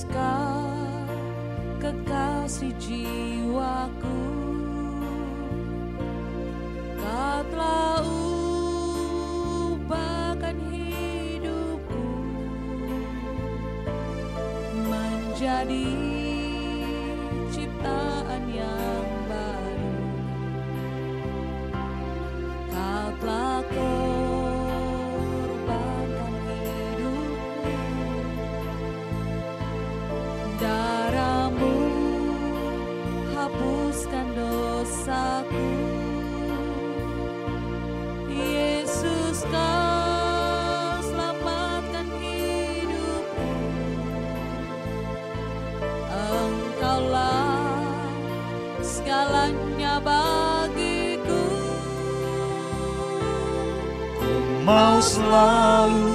Yesus kau kekasih jiwaku, kau telah ubahkan hidupku menjadi ciptaan yang baru. Kau telah korbankan hidupmu, darahmu hapuskan dosaku. Yesus kau selamatkan hidupku, Engkaulah segalanya bagiku. Ku mau selalu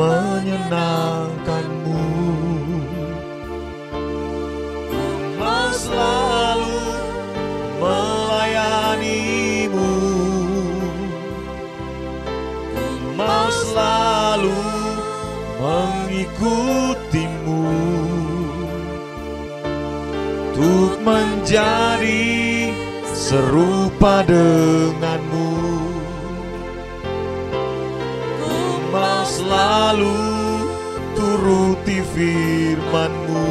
menyenangkanmu, ku mau selalu melayanimu, ku mau selalu mengikutimu, untuk menjadi serupa denganmu. Ku mau selalu turuti firman-Mu,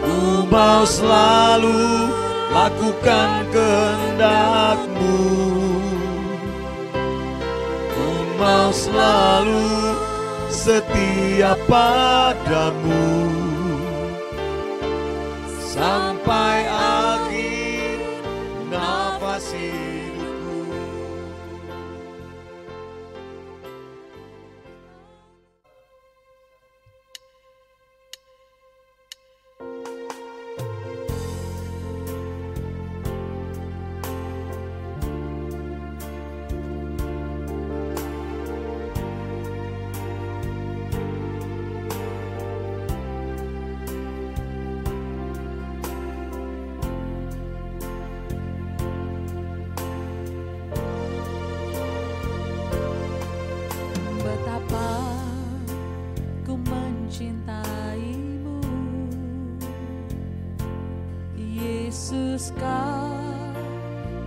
ku mau selalu lakukan kehendak-Mu, ku mau selalu setia padamu sampai akhir nafas hidupku. Betapa ku mencintaimu, Yesus kau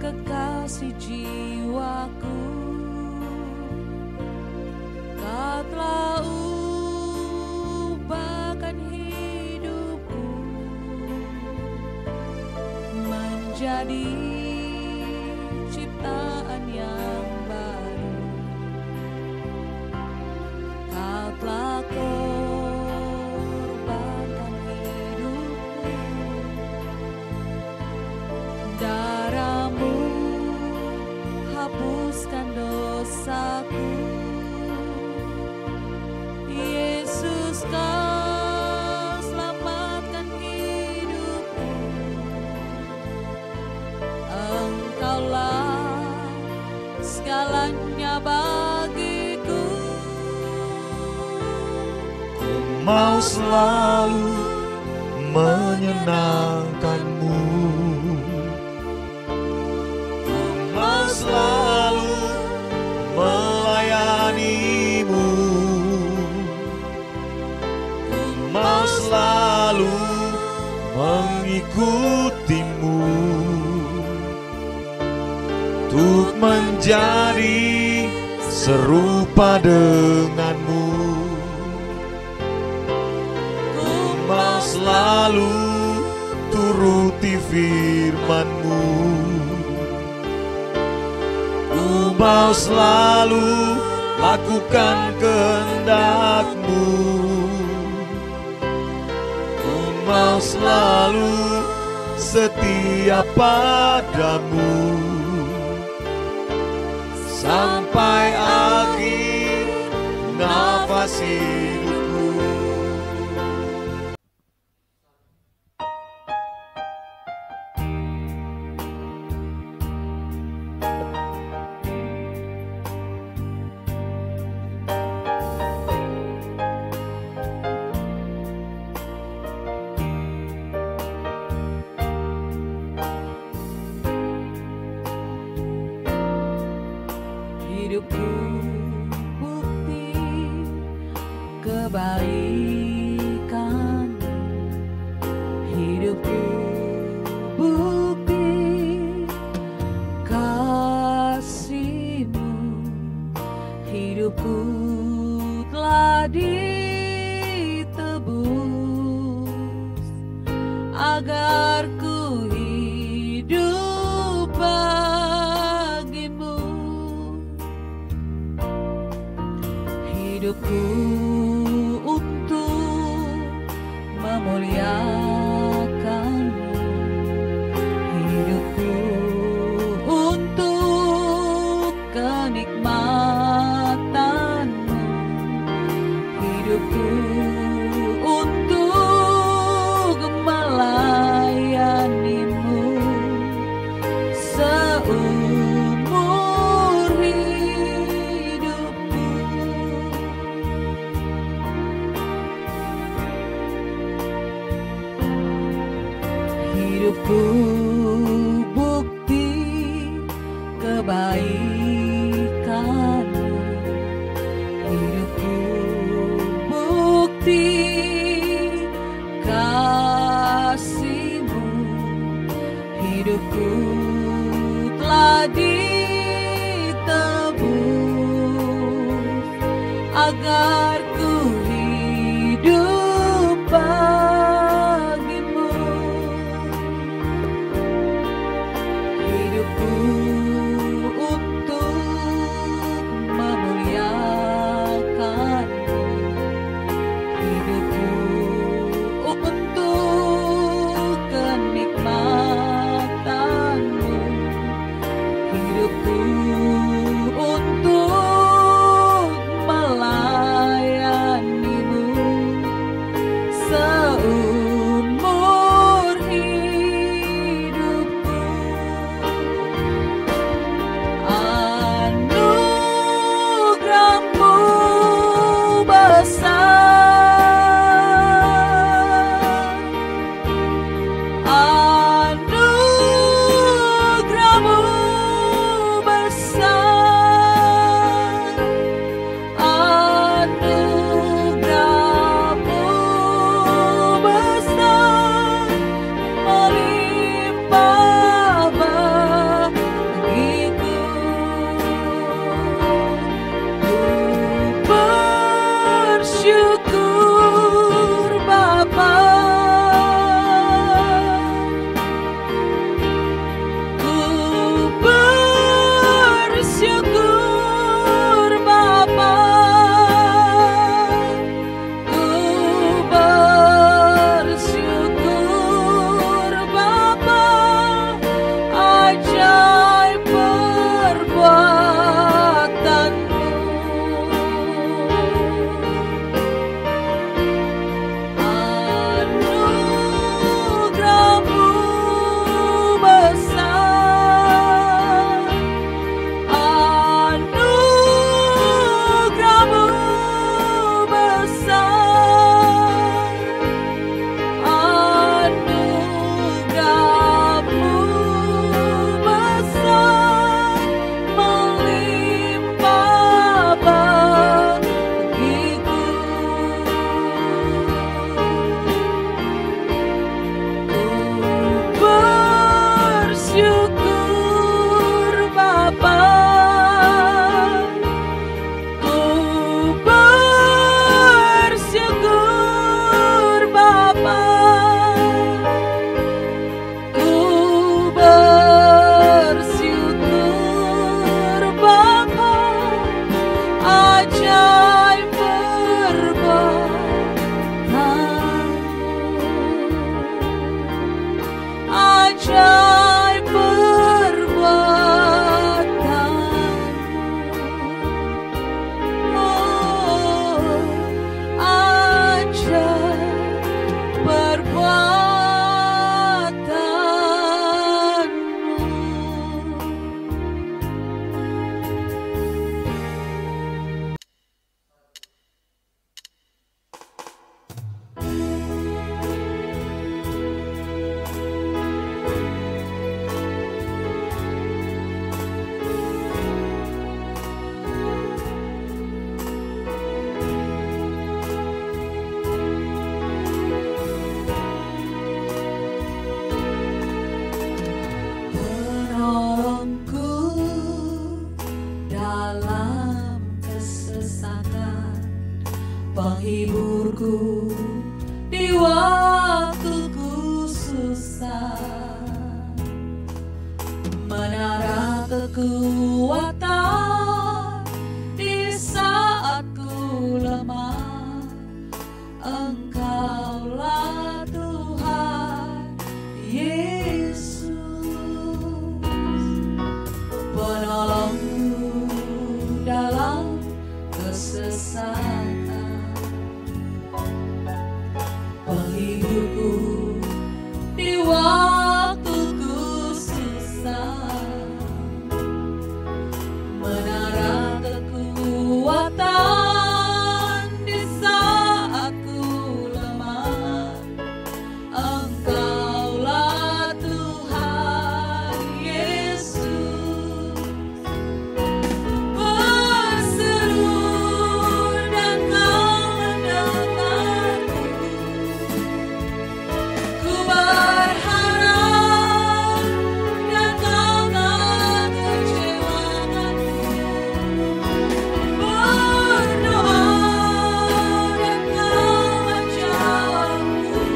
kekasih jiwaku, kau telah ubahkan hidupku menjadi ciptaan yang baru. Kau telah korbankan hidupmu, darahmu hapuskan dosaku. Yesus kau selamatkan hidupku, Engkaulah segalanya bagiku. Mau selalu menyenangkanmu, ku mau selalu melayanimu, ku mau selalu mengikutimu, untuk menjadi serupa denganmu. Mau selalu turuti firman-Mu, ku mau selalu lakukan kehendak-Mu, ku mau selalu setia padamu sampai akhir nafas hidupku. Hidupku bukti kebaikan, hidupku bukti kasih-Mu, hidupku telah ditebus, agar ku hidup bagi-Mu. Hidupku untuk memuliakan-Mu, hidupku untuk kenikmatan-Mu, hidupku untuk melayani-Mu seumur hidupku. Hidupku bukti kebaikan-Mu, hidupku bukti kasih-Mu, hidupku telah ditebus, agar ku hidup bagi-Mu. Hidupku untuk memuliakan-Mu, hidupku untuk kenikmatan-Mu, hidupku untuk melayani-Mu penghiburku di waktuku susah, menara kekuatan di saat ku lemah. Engkaulah Tuhan Yesus, penolongku dalam kesesatan, penghiburku di waktuku susah, menara kekuatan di saat ku lemah. Engkaulah Tuhan Yesus, berseru dan Kau mendengarku. Ku berharap dan Kau tak kecewakanku. Berdoa dan Kau menjawabku.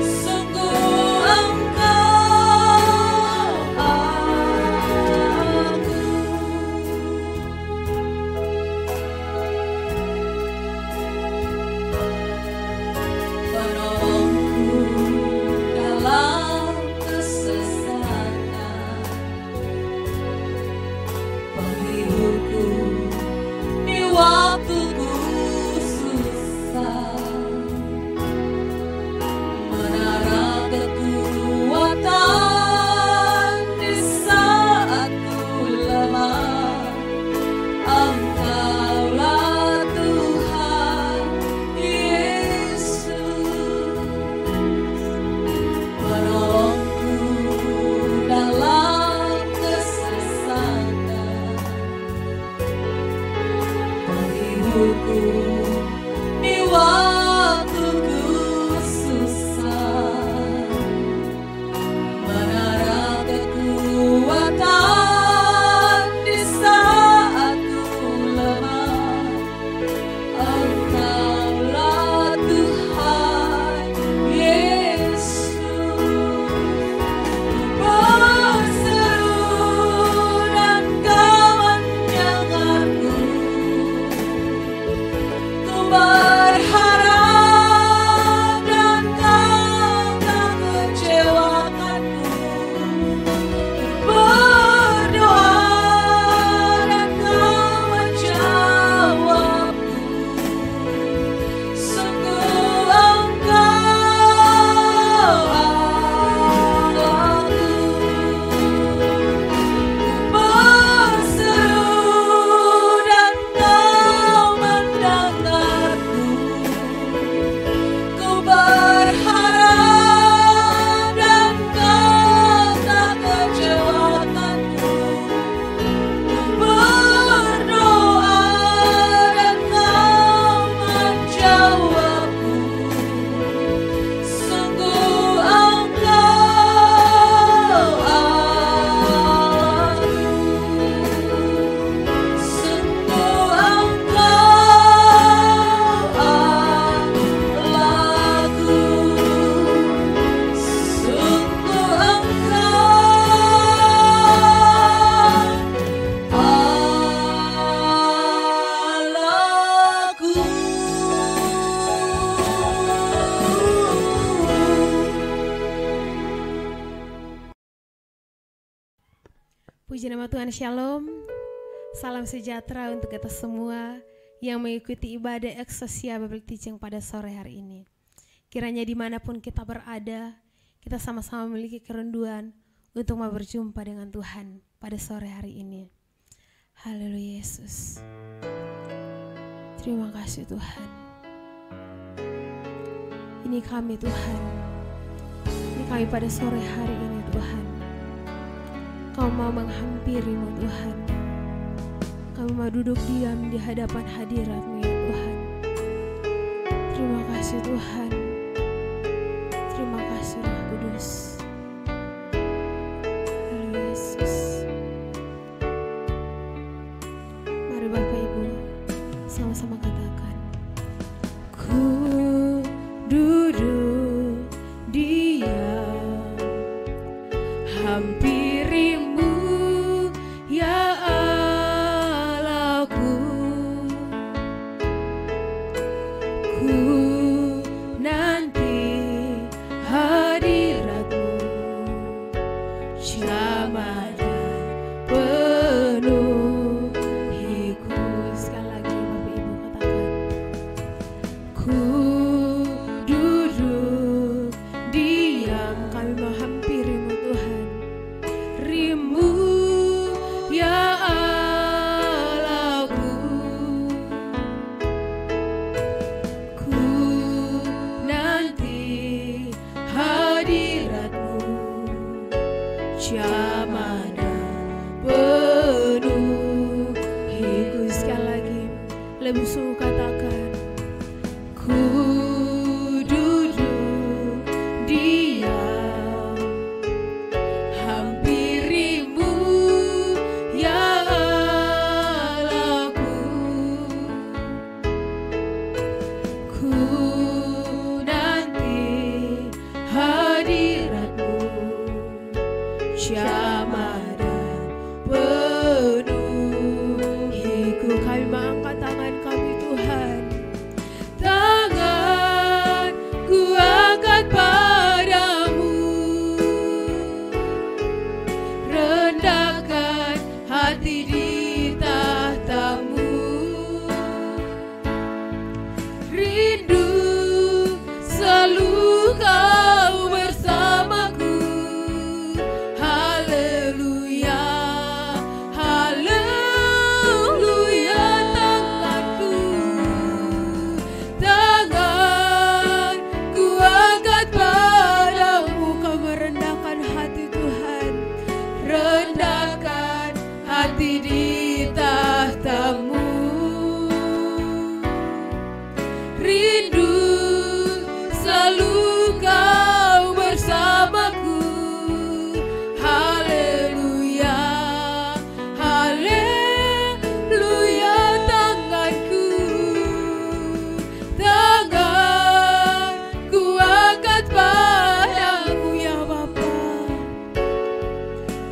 Sungguh Engkau aku. Penolongku dalam kesesatan, penghiburku di waktuku susah, menara kekuatan di saat ku lemah. Engkaulah Tuhan Yesus, penolongku dalam kesesatan, penghiburku di waktuku susah, menara kekuatan di saat ku lemah. Engkaulah Tuhan Yesus, berseru dan Kau mendengarku. Ku berharap dan Kau tak kecewakanku. Berdoa dan Kau menjawabku. Sungguh Engkau Allahku. Berseru dan Kau mendengarku. Ku berharap dan Kau tak kecewakanku. Berdoa dan Kau menjawabku. Sungguh Engkau Allahku. Sungguh Engkau Allahku. Sungguh Puji nama Tuhan, Shalom. Salam sejahtera untuk kita semua yang mengikuti ibadah Eksosia Bible Teaching pada sore hari ini. Kiranya dimanapun kita berada, kita sama-sama memiliki kerinduan untuk mau berjumpa dengan Tuhan pada sore hari ini. Haleluya Yesus. Terima kasih Tuhan. Ini kami Tuhan. Ini kami pada sore hari ini Tuhan. Kau mau menghampiri-Mu Tuhan. Kami mau duduk diam di hadapan hadirat-Mu ya Tuhan. Terima kasih Tuhan. Terima kasih Roh Kudus. Haleluya Yesus. Mari Bapak Ibu sama-sama katakan, hampirimu ya Allahku. Ku nanti hadiratmu, jamah dan penuh hiku. Sekali lagi Bapak Ibu katakan, ku duduk diam, kami menghampirimu Tuhan. Rindu ya Allahku, ku nanti hadiratmu, jamah dan penuh hiku. Sekali lagi lebih sungguh katakan, ku duduk diam, hampirimu ya Allahku. Ku nanti hadiratmu, jamah dan penuh hiku. Kami mengangkat tangan kami Tuhan, tangan ku angkat padamu, rendahkan hati di tahtamu. Rindu selalu kau bersamaku. Haleluya, haleluya. Tanganku, tanganku angkat padamu. Kau merendahkan hati Tuhan, rendahkan hati di tahtamu. Rindu selalu kau bersamaku. Haleluya, haleluya. Tanganku, tanganku angkat padamu ya Bapa,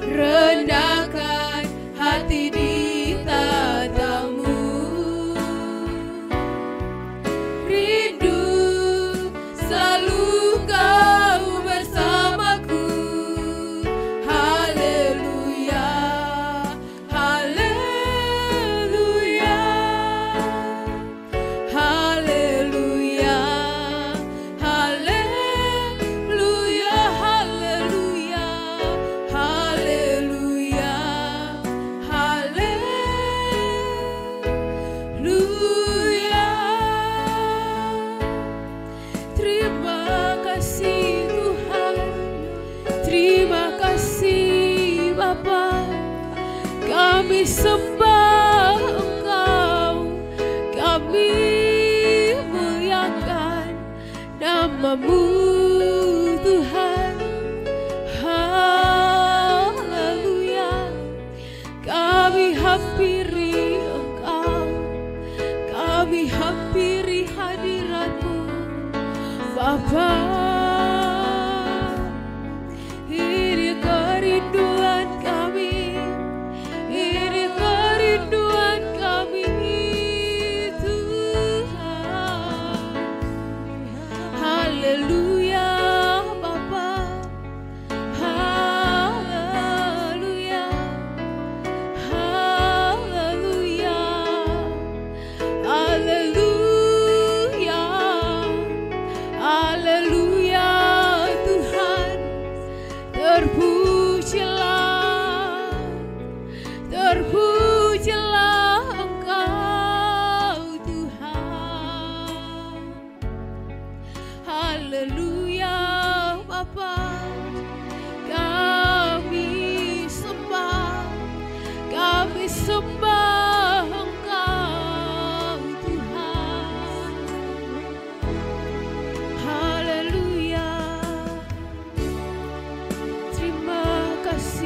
rendahkan hati di tahtamu. Rindu selalu kau bersamaku. Haleluya, haleluya, haleluya, haleluya, haleluya, haleluya, haleluya. Terima kasih Tuhan, terima kasih Bapa. Kami sembah Engkau, kami muliakan nama-Mu Tuhan. Haleluya. Kami hampiri Engkau, kami hampiri hadirat-Mu Bapa. Ini kerinduan kami, ini kerinduan kami Tuhan. Haleluya Bapa, haleluya, haleluya, haleluya, haleluya. Tuhan, terpujilah, terpujilah Engkau Tuhan. Haleluya Bapa, kami sembah, kami sembah Engkau Tuhan. Haleluya. Terima kasih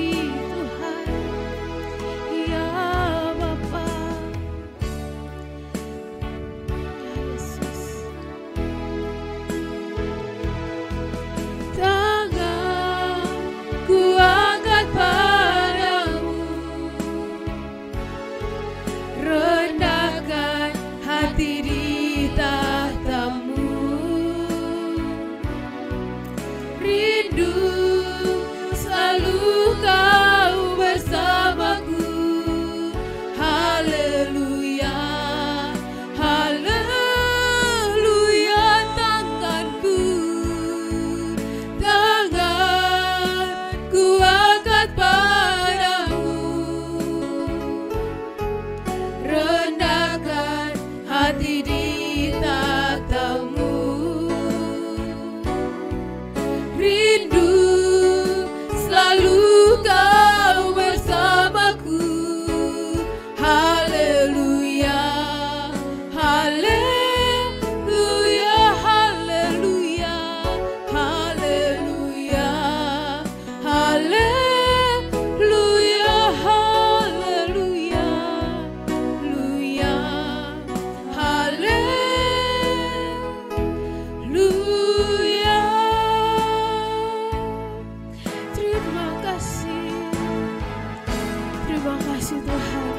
kasih Tuhan.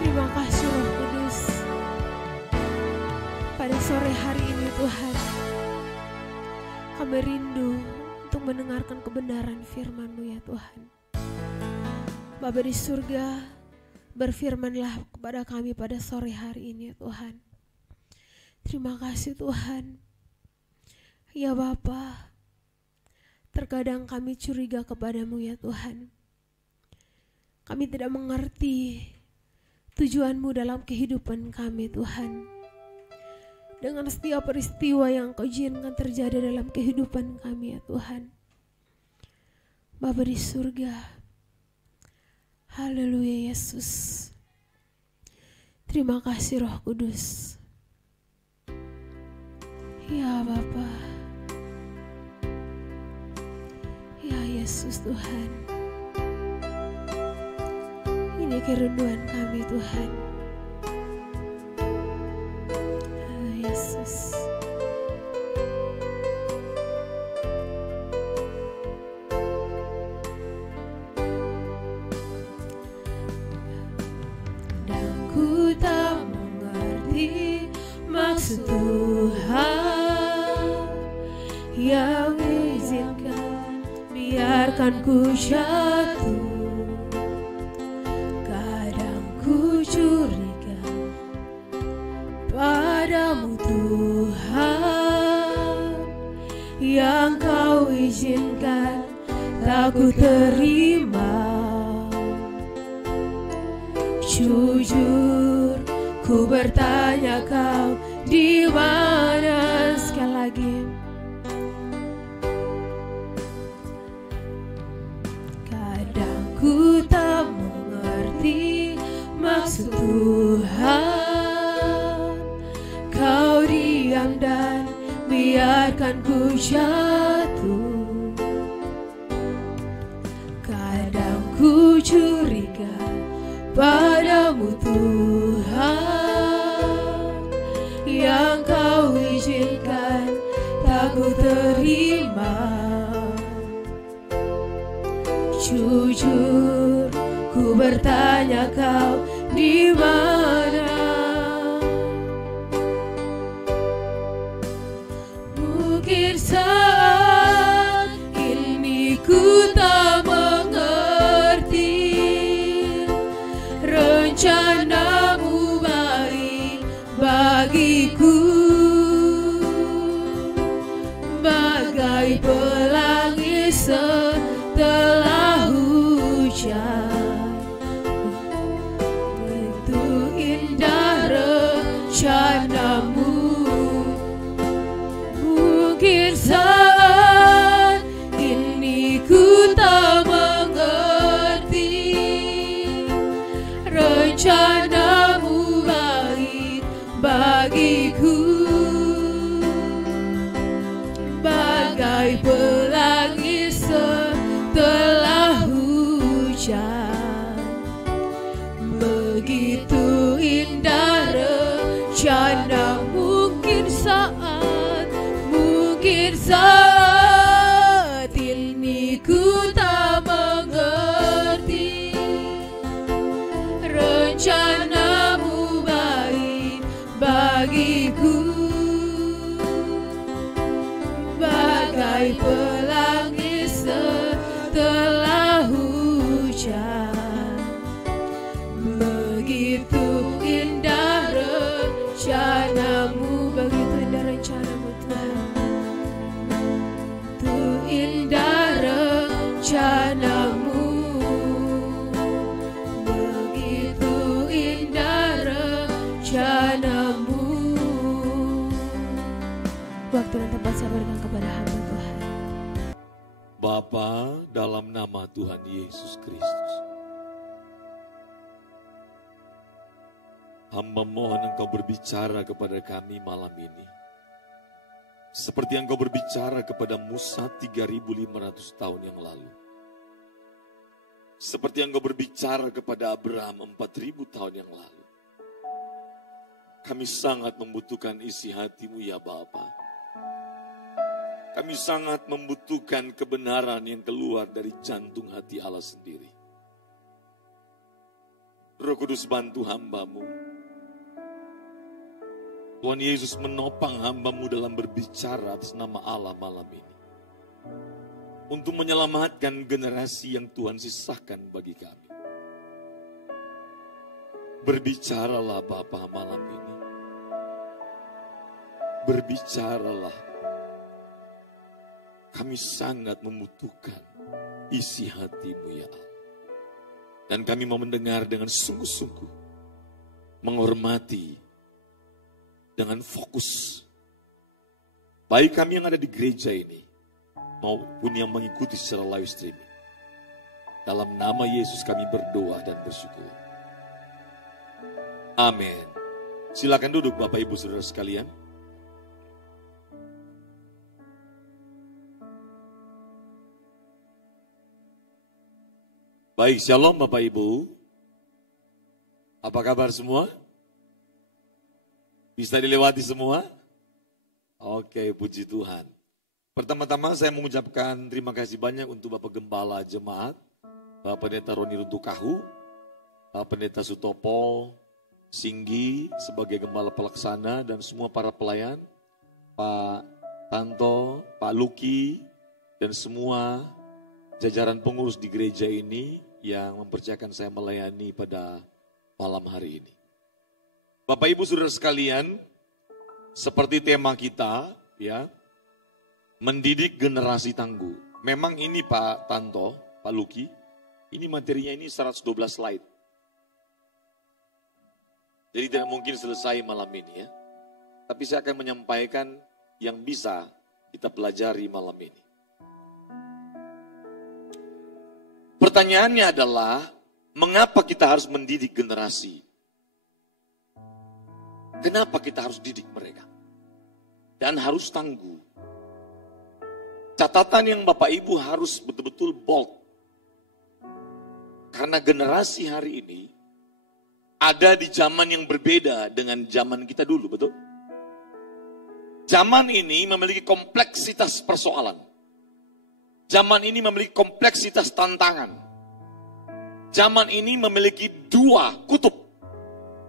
Terima kasih Roh Kudus. Pada sore hari ini Tuhan, kami rindu untuk mendengarkan kebenaran firman-Mu ya Tuhan. Bapa di surga, berfirmanlah kepada kami pada sore hari ini ya Tuhan. Terima kasih Tuhan. Ya Bapa, terkadang kami curiga kepadamu ya Tuhan. Kami tidak mengerti tujuan-Mu dalam kehidupan kami Tuhan. Dengan setiap peristiwa yang Kau izinkan terjadi dalam kehidupan kami ya Tuhan. Bapa di surga, haleluya Yesus. Terima kasih Roh Kudus. Ya Bapa, ya Yesus Tuhan. Ini kerinduan kami Tuhan. Oh, Yesus. Dan ku tak mengerti maksud Tuhan yang izinkan biarkan ku jatuh. Curiga padamu Tuhan, yang Kau izinkan tak ku terima. Jujur ku bertanya Kau di mana. Sekali lagi, kadang ku tak mengerti maksud Tuhan, Kau diam dan biarkan ku jatuh. Kadang ku curiga padamu Tuhan, yang Kau izinkan tak ku terima. Jujur ku bertanya Kau di mana. Mungkin saat ini ku tak mengerti rencana-Mu baik bagiku, bagai pelangi setelah hujan. Rencana-Mu mungkin saat ini ku tak mengerti rencana-Mu baik bagiku, bagai pelangi setelah hujan. Begitu indah rencana, mungkin saat ini ku tak mengerti rencana-Mu baik bagiku, bagai pelangi setelah hujan. Begitu indah rencana-Mu, begitu indah rencana-Mu Tuhan. Begitu indah rencana-Mu, begitu indah rencana-Mu. Waktu dan tempat saya berikan kepada hamba Tuhan. Bapa, dalam nama Tuhan Yesus Kristus, hamba mohon Engkau berbicara kepada kami malam ini. Seperti Engkau berbicara kepada Musa 3.500 tahun yang lalu. Seperti Engkau berbicara kepada Abraham 4.000 tahun yang lalu. Kami sangat membutuhkan isi hati-Mu ya Bapa. Kami sangat membutuhkan kebenaran yang keluar dari jantung hati Allah sendiri. Roh Kudus bantu hamba-Mu. Tuhan Yesus menopang hamba-Mu dalam berbicara atas nama Allah malam ini. Untuk menyelamatkan generasi yang Tuhan sisakan bagi kami. Berbicaralah Bapa malam ini. Berbicaralah. Kami sangat membutuhkan isi hati-Mu ya Allah. Dan kami mau mendengar dengan sungguh-sungguh. Menghormati. Dengan fokus. Baik kami yang ada di gereja ini. Maupun yang mengikuti secara live streaming. Dalam nama Yesus kami berdoa dan bersyukur. Amin. Silakan duduk Bapak Ibu Saudara sekalian. Baik, shalom Bapak Ibu. Apa kabar semua? Bisa dilewati semua? Oke, puji Tuhan. Pertama-tama saya mengucapkan terima kasih banyak untuk Bapak Gembala Jemaat, Bapak Pendeta Roni Runtukahu, Bapak Pendeta Sutopo Singgi sebagai Gembala Pelaksana dan semua para pelayan, Pak Tanto, Pak Luki, dan semua jajaran pengurus di gereja ini yang mempercayakan saya melayani pada malam hari ini. Bapak Ibu Saudara sekalian, seperti tema kita, ya, mendidik generasi tangguh. Memang ini Pak Tanto, Pak Luki, ini materinya ini 112 slide. Jadi tidak mungkin selesai malam ini ya. Tapi saya akan menyampaikan yang bisa kita pelajari malam ini. Pertanyaannya adalah, mengapa kita harus mendidik generasi? Kenapa kita harus didik mereka? Dan harus tangguh. Catatan yang Bapak Ibu harus betul-betul bold. Karena generasi hari ini ada di zaman yang berbeda dengan zaman kita dulu, betul? Zaman ini memiliki kompleksitas persoalan. Zaman ini memiliki kompleksitas tantangan. Zaman ini memiliki dua kutub.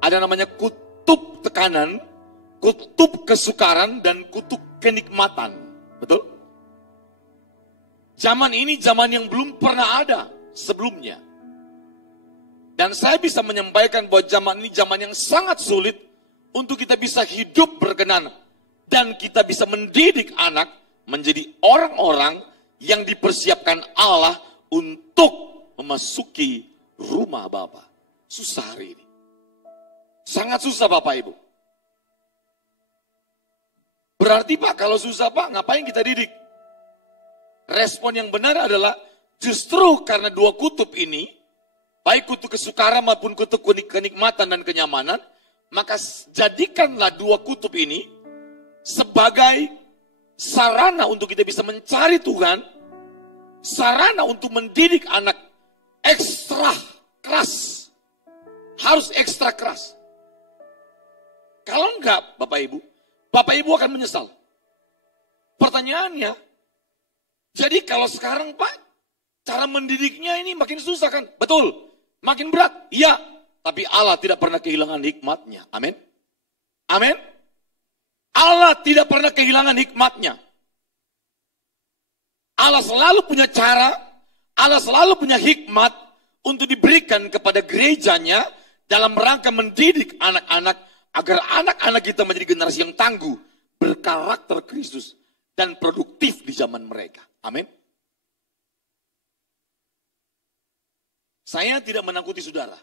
Ada namanya kutub tekanan, kutub kesukaran, dan kutub kenikmatan. Betul? Zaman ini zaman yang belum pernah ada sebelumnya. Dan saya bisa menyampaikan bahwa zaman ini zaman yang sangat sulit untuk kita bisa hidup berkenan. Dan kita bisa mendidik anak menjadi orang-orang yang dipersiapkan Allah untuk memasuki rumah Bapa. Susah hari ini. Sangat susah Bapak Ibu. Berarti Pak, kalau susah Pak, ngapain kita didik? Respon yang benar adalah justru karena dua kutub ini, baik kutub kesukaran maupun kutub kenikmatan dan kenyamanan, maka jadikanlah dua kutub ini sebagai sarana untuk kita bisa mencari Tuhan, sarana untuk mendidik anak ekstra keras. Harus ekstra keras. Kalau enggak, Bapak Ibu akan menyesal. Pertanyaannya, jadi kalau sekarang Pak, cara mendidiknya ini makin susah kan? Betul, makin berat. Iya, tapi Allah tidak pernah kehilangan hikmatnya. Amin. Amin. Allah tidak pernah kehilangan hikmatnya. Allah selalu punya cara, Allah selalu punya hikmat untuk diberikan kepada gerejanya dalam rangka mendidik anak-anak agar anak-anak kita menjadi generasi yang tangguh, berkarakter Kristus, dan produktif di zaman mereka. Amin. Saya tidak menakuti saudara.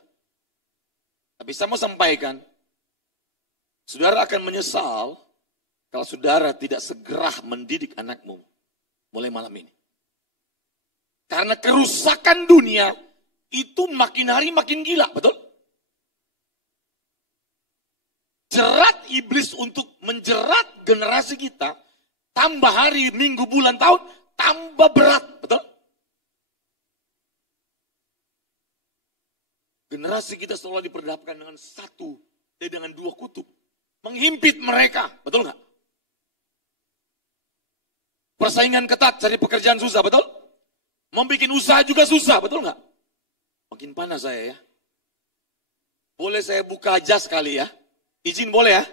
Tapi saya mau sampaikan, saudara akan menyesal kalau saudara tidak segera mendidik anakmu mulai malam ini. Karena kerusakan dunia itu makin hari makin gila, betul? Jerat iblis untuk menjerat generasi kita, tambah hari, minggu, bulan, tahun, tambah berat, betul? Generasi kita selalu diperhadapkan dengan dua kutub. Menghimpit mereka, betul nggak? Persaingan ketat, cari pekerjaan susah, betul? Membikin usaha juga susah, betul nggak? Makin panas saya ya. Boleh saya buka jas kali ya? Izin boleh ya?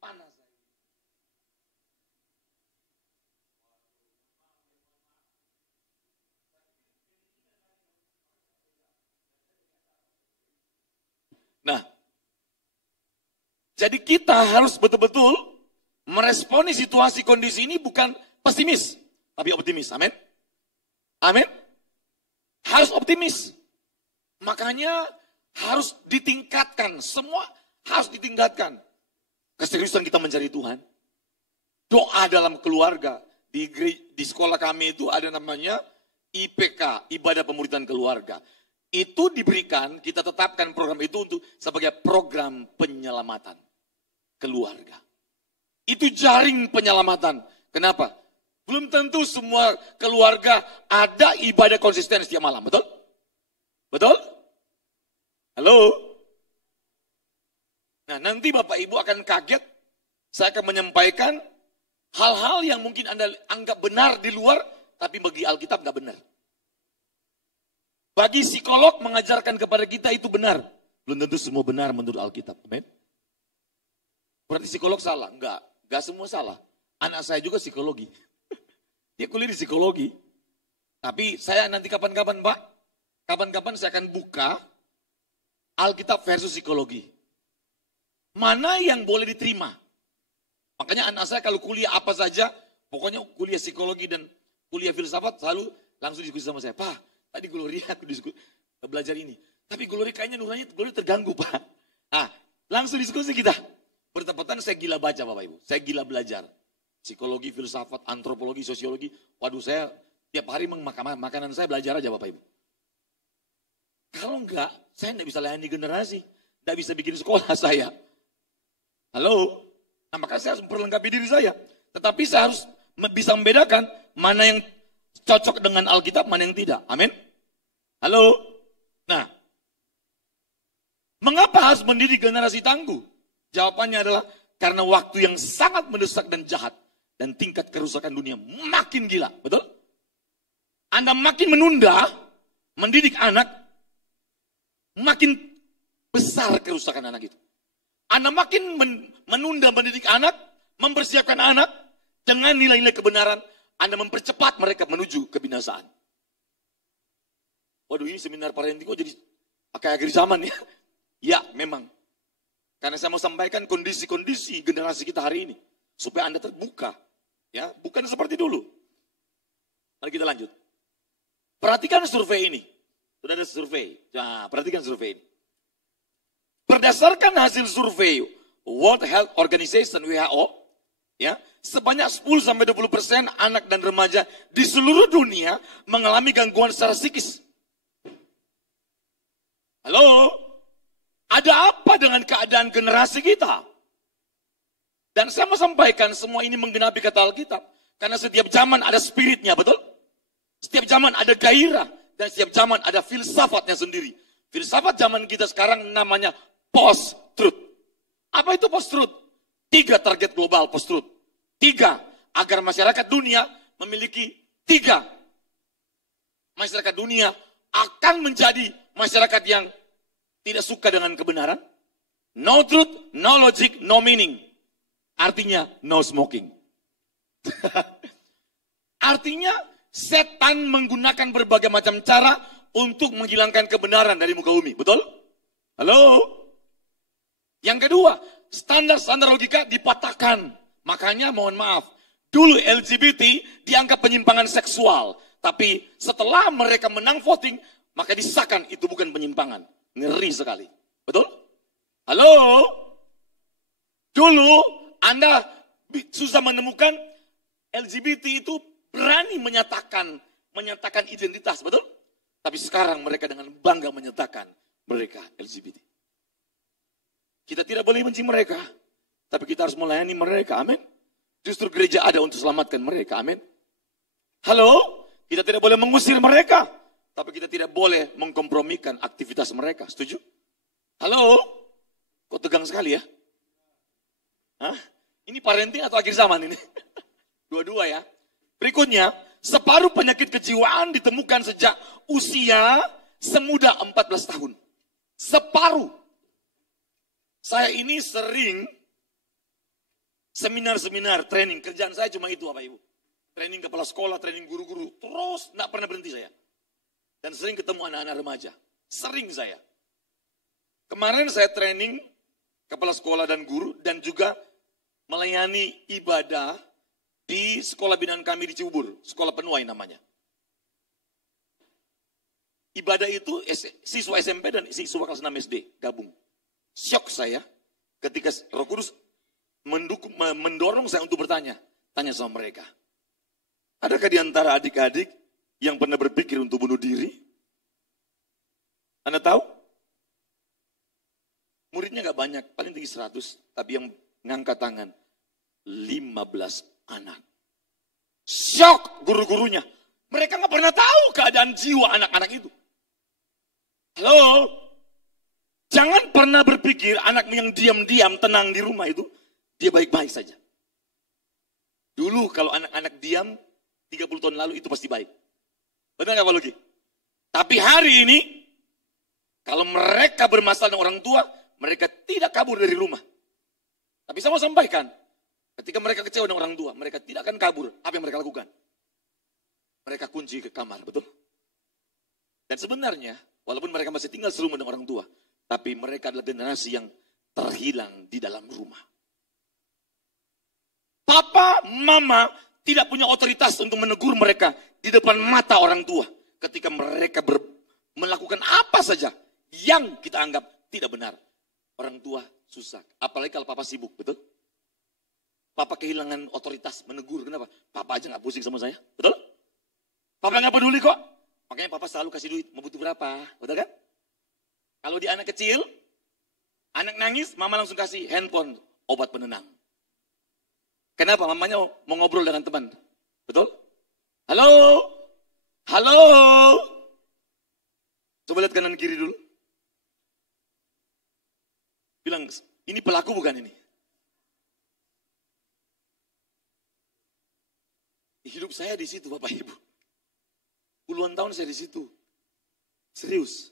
Panas. Nah, jadi kita harus betul-betul meresponi situasi kondisi ini bukan pesimis, tapi optimis. Amin. Amin. Harus optimis. Makanya harus ditingkatkan. Semua harus ditingkatkan. Keseriusan kita mencari Tuhan. Doa dalam keluarga. Di sekolah kami itu ada namanya IPK, Ibadah Pemuridan Keluarga. Itu diberikan, kita tetapkan program itu untuk sebagai program penyelamatan keluarga. Itu jaring penyelamatan. Kenapa? Belum tentu semua keluarga ada ibadah konsisten setiap malam, betul? Betul? Halo? Nah, nanti Bapak Ibu akan kaget, saya akan menyampaikan hal-hal yang mungkin Anda anggap benar di luar, tapi bagi Alkitab nggak benar. Bagi psikolog mengajarkan kepada kita itu benar. Belum tentu semua benar menurut Alkitab. Amin. Berarti psikolog salah? Enggak semua salah. Anak saya juga psikologi. Dia kuliah di psikologi. Tapi saya nanti kapan-kapan Pak, kapan-kapan saya akan buka Alkitab versus psikologi. Mana yang boleh diterima? Makanya anak saya kalau kuliah apa saja, pokoknya kuliah psikologi dan kuliah filsafat selalu langsung diskusi sama saya. Pak, tadi Gloria aku belajar ini. Tapi Gloria kayaknya nurani Gloria terganggu Pak. Nah, langsung diskusi kita. Bertepatan saya gila baca Bapak Ibu. Saya gila belajar. Psikologi, filsafat, antropologi, sosiologi. Waduh saya tiap hari makanan saya belajar aja Bapak Ibu. Kalau enggak, saya enggak bisa layani generasi. Enggak bisa bikin sekolah saya. Halo? Nah, maka saya harus memperlengkapi diri saya. Tetapi saya harus bisa membedakan mana yang cocok dengan Alkitab, mana yang tidak. Amin? Halo? Nah, mengapa harus mendidik generasi tangguh? Jawabannya adalah karena waktu yang sangat mendesak dan jahat. Dan tingkat kerusakan dunia makin gila. Betul? Anda makin menunda mendidik anak, makin besar kerusakan anak itu. Anda makin menunda mendidik anak, mempersiapkan anak dengan nilai-nilai kebenaran, Anda mempercepat mereka menuju kebinasaan. Waduh ini seminar parenting kok jadi kayak akhir zaman ya. Ya memang. Karena saya mau sampaikan kondisi-kondisi generasi kita hari ini. Supaya Anda terbuka. Ya, bukan seperti dulu. Mari kita lanjut. Perhatikan survei ini. Sudah ada survei. Nah, perhatikan survei ini. Berdasarkan hasil survei World Health Organization WHO, ya, sebanyak 10-20% anak dan remaja di seluruh dunia mengalami gangguan secara psikis. Halo? Ada apa dengan keadaan generasi kita? Dan saya mau sampaikan semua ini menggenapi kata Alkitab. Karena setiap zaman ada spiritnya, betul? Setiap zaman ada gairah. Dan setiap zaman ada filsafatnya sendiri. Filsafat zaman kita sekarang namanya post-truth. Apa itu post-truth? 3 target global post-truth. 3, agar masyarakat dunia memiliki 3. Masyarakat dunia akan menjadi masyarakat yang tidak suka dengan kebenaran. No truth, no logic, no meaning. Artinya no smoking. Artinya setan menggunakan berbagai macam cara untuk menghilangkan kebenaran dari muka bumi. Betul? Halo? Yang kedua, standar-standar logika dipatahkan. Makanya mohon maaf, dulu LGBT dianggap penyimpangan seksual. Tapi setelah mereka menang voting, maka disahkan itu bukan penyimpangan. Ngeri sekali. Betul? Halo? Dulu Anda susah menemukan LGBT itu berani menyatakan identitas, betul? Tapi sekarang mereka dengan bangga menyatakan mereka LGBT. Kita tidak boleh benci mereka, tapi kita harus melayani mereka, amin. Justru gereja ada untuk selamatkan mereka, amin. Halo? Kita tidak boleh mengusir mereka, tapi kita tidak boleh mengkompromikan aktivitas mereka, setuju? Halo? Kok tegang sekali ya? Hah? Ini parenting atau akhir zaman ini? Dua-dua ya. Berikutnya, separuh penyakit kejiwaan ditemukan sejak usia semuda 14 tahun. Separuh. Saya ini sering seminar-seminar, training. Kerjaan saya cuma itu Bapak Ibu. Training kepala sekolah, training guru-guru. Terus tidak pernah berhenti saya. Dan sering ketemu anak-anak remaja. Sering saya. Kemarin saya training kepala sekolah dan guru. Dan juga melayani ibadah di sekolah binaan kami di Cibubur. Sekolah Penuai namanya. Ibadah itu siswa SMP dan siswa kelas 6 SD gabung. Syok saya ketika Roh Kudus mendorong saya untuk bertanya. Tanya sama mereka. Adakah di antara adik-adik yang pernah berpikir untuk bunuh diri? Anda tahu? Muridnya gak banyak, paling tinggi 100. Tapi yang ngangkat tangan 15 anak. Syok guru-gurunya. Mereka gak pernah tahu keadaan jiwa anak-anak itu. Halo? Jangan pernah berpikir anak yang diam-diam tenang di rumah itu, dia baik-baik saja. Dulu kalau anak-anak diam, 30 tahun lalu itu pasti baik. Benar gak Pak Luki? Tapi hari ini, kalau mereka bermasalah dengan orang tua, mereka tidak kabur dari rumah. Tapi saya mau sampaikan, ketika mereka kecewa dengan orang tua, mereka tidak akan kabur. Apa yang mereka lakukan? Mereka kunci ke kamar, betul? Dan sebenarnya, walaupun mereka masih tinggal serumah dengan orang tua, tapi mereka adalah generasi yang terhilang di dalam rumah. Papa, mama tidak punya otoritas untuk menegur mereka di depan mata orang tua. Ketika mereka melakukan apa saja yang kita anggap tidak benar. Orang tua susah. Apalagi kalau papa sibuk, betul? Papa kehilangan otoritas menegur. Kenapa? Papa aja gak pusing sama saya, betul? Papa gak peduli kok. Makanya papa selalu kasih duit, mau butuh berapa, betul kan? Kalau di anak kecil, anak nangis, mama langsung kasih handphone, obat penenang. Kenapa? Mamanya mau ngobrol dengan teman. Betul? Halo? Halo? Coba lihat kanan kiri dulu. Bilang, ini pelaku bukan ini? Hidup saya di situ Bapak Ibu. Puluhan tahun saya di situ. Serius.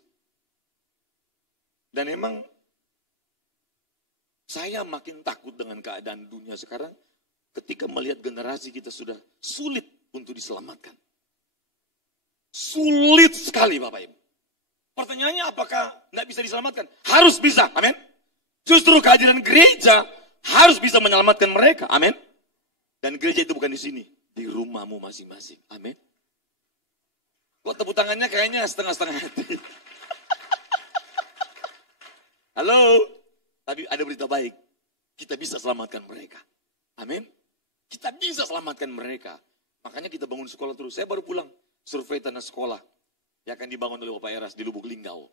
Dan emang saya makin takut dengan keadaan dunia sekarang ketika melihat generasi kita sudah sulit untuk diselamatkan. Sulit sekali Bapak Ibu. Pertanyaannya apakah nggak bisa diselamatkan? Harus bisa, amin. Justru kehadiran gereja harus bisa menyelamatkan mereka, amin. Dan gereja itu bukan di sini, di rumahmu masing-masing, amin. Kok tepuk tangannya kayaknya setengah-setengah hati. Halo, tapi ada berita baik. Kita bisa selamatkan mereka. Amin. Kita bisa selamatkan mereka. Makanya kita bangun sekolah terus. Saya baru pulang survei tanah sekolah yang akan dibangun oleh Bapak Eras di Lubuk Linggau.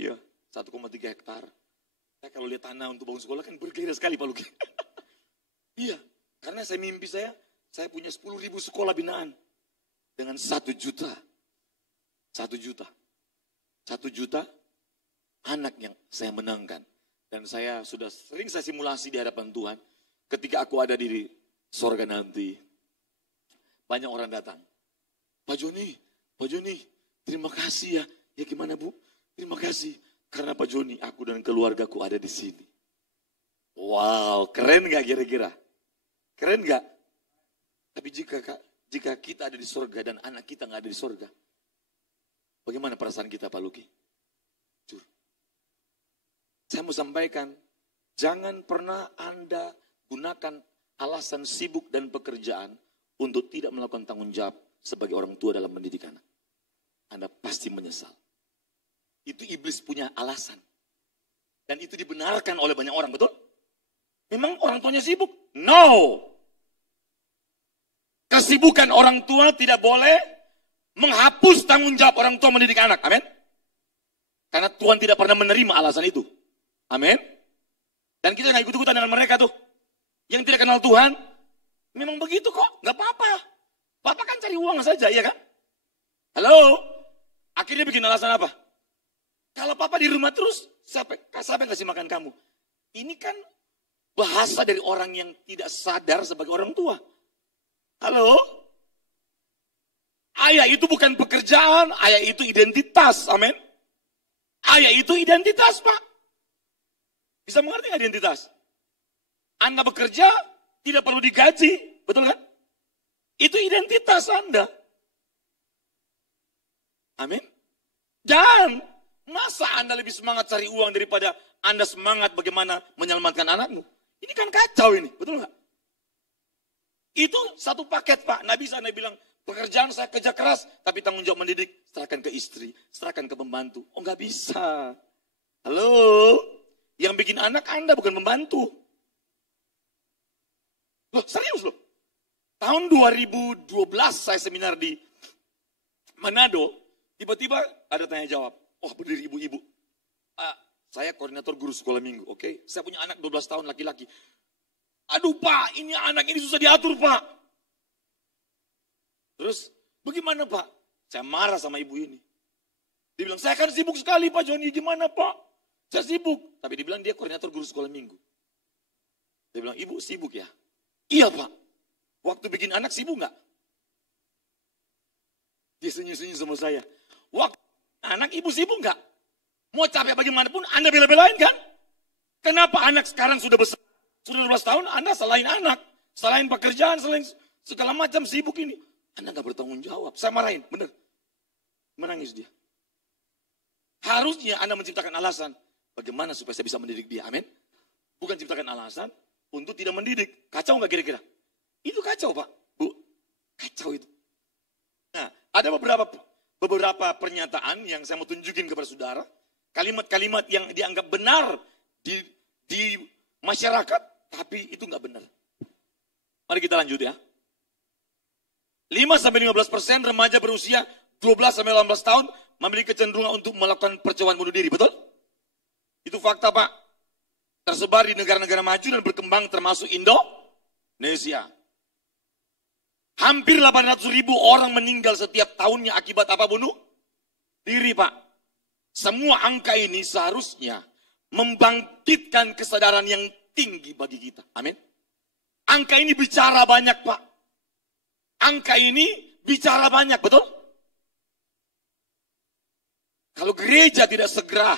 Iya, 1,3 hektar. Saya kalau lihat tanah untuk bangun sekolah kan bergairah sekali Pak Luki. Iya, karena mimpi saya punya 10.000 sekolah binaan. Dengan 1 juta. 1 juta. 1 juta anak yang saya menangkan. Dan saya sudah sering saya simulasi di hadapan Tuhan. Ketika aku ada di sorga nanti. Banyak orang datang. Pak Joni, terima kasih ya. Ya gimana Bu? Terima kasih. Karena Pak Joni, aku dan keluargaku ada di sini. Wow, keren gak kira-kira? Keren gak? Tapi jika kita ada di sorga dan anak kita gak ada di sorga. Bagaimana perasaan kita Pak Luki? Jujur. Saya mau sampaikan, jangan pernah Anda gunakan alasan sibuk dan pekerjaan untuk tidak melakukan tanggung jawab sebagai orang tua dalam mendidik anak. Anda pasti menyesal. Itu iblis punya alasan. Dan itu dibenarkan oleh banyak orang, betul? Memang orang tuanya sibuk? No! Kesibukan orang tua tidak boleh menghapus tanggung jawab orang tua mendidik anak. Amin? Karena Tuhan tidak pernah menerima alasan itu. Amin? Dan kita nggak ikut-ikutan dengan mereka tuh. Yang tidak kenal Tuhan, memang begitu kok, nggak apa-apa. Papa kan cari uang saja, iya kan? Halo? Akhirnya bikin alasan apa? Kalau papa di rumah terus, siapa yang kasih makan kamu? Ini kan bahasa dari orang yang tidak sadar sebagai orang tua. Halo? Ayah itu bukan pekerjaan, ayah itu identitas, amin. Ayah itu identitas Pak. Bisa mengerti nggak identitas? Anda bekerja, tidak perlu digaji, betul kan? Itu identitas Anda. Amin. Dan masa Anda lebih semangat cari uang daripada Anda semangat bagaimana menyelamatkan anakmu? Ini kan kacau ini, betul nggak? Itu satu paket Pak. Nggak bisa Anda bilang, pekerjaan saya kerja keras, tapi tanggung jawab mendidik, serahkan ke istri, serahkan ke pembantu. Oh nggak bisa. Halo, yang bikin anak Anda bukan membantu. Loh serius loh. Tahun 2012 saya seminar di Manado, tiba-tiba ada tanya jawab. Oh berdiri ibu-ibu. Saya koordinator guru sekolah minggu, oke. Saya punya anak 12 tahun laki-laki. Aduh Pak, ini anak ini susah diatur Pak. Terus, bagaimana Pak? Saya marah sama ibu ini. Dia bilang, saya kan sibuk sekali Pak Joni, gimana Pak? Saya sibuk. Tapi dia bilang dia koordinator guru sekolah minggu. Dia bilang, ibu sibuk ya? Iya Pak. Waktu bikin anak sibuk nggak? Dia senyum-senyum sama saya. Waktu anak ibu sibuk nggak? Mau capek bagaimanapun Anda bela-belain kan? Kenapa anak sekarang sudah besar? Sudah 12 tahun Anda salahin anak. Salahin pekerjaan, salahin segala macam sibuk ini. Anda nggak bertanggung jawab. Saya marahin, bener. Menangis dia. Harusnya Anda menciptakan alasan. Bagaimana supaya saya bisa mendidik dia, amin? Bukan ciptakan alasan untuk tidak mendidik. Kacau nggak kira-kira? Itu kacau Pak, Bu. Kacau itu. Nah, ada beberapa pernyataan yang saya mau tunjukin kepada saudara. Kalimat-kalimat yang dianggap benar di masyarakat, tapi itu nggak benar. Mari kita lanjut ya. 5-15% remaja berusia 12-18 tahun memiliki kecenderungan untuk melakukan percobaan bunuh diri, betul? Itu fakta Pak. Tersebar di negara-negara maju dan berkembang termasuk Indonesia. Hampir 800.000 orang meninggal setiap tahunnya akibat apa bunuh diri Pak. Semua angka ini seharusnya membangkitkan kesadaran yang tinggi bagi kita. Amin. Angka ini bicara banyak Pak. Angka ini bicara banyak, betul? Kalau gereja tidak segera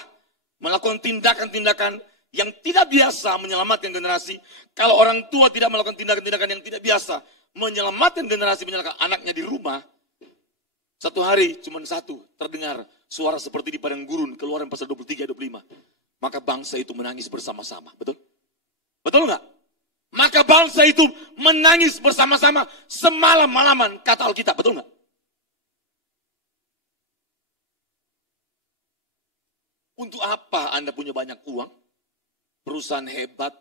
melakukan tindakan-tindakan yang tidak biasa menyelamatkan generasi, kalau orang tua tidak melakukan tindakan-tindakan yang tidak biasa menyelamatkan generasi, menyelamatkan anaknya di rumah, satu hari cuma satu terdengar suara seperti di padang gurun, Keluaran pasal 23-25. Maka bangsa itu menangis bersama-sama, betul? Betul nggak? Maka bangsa itu menangis bersama-sama semalam-malaman, kata Alkitab, betul nggak? Untuk apa Anda punya banyak uang, perusahaan hebat,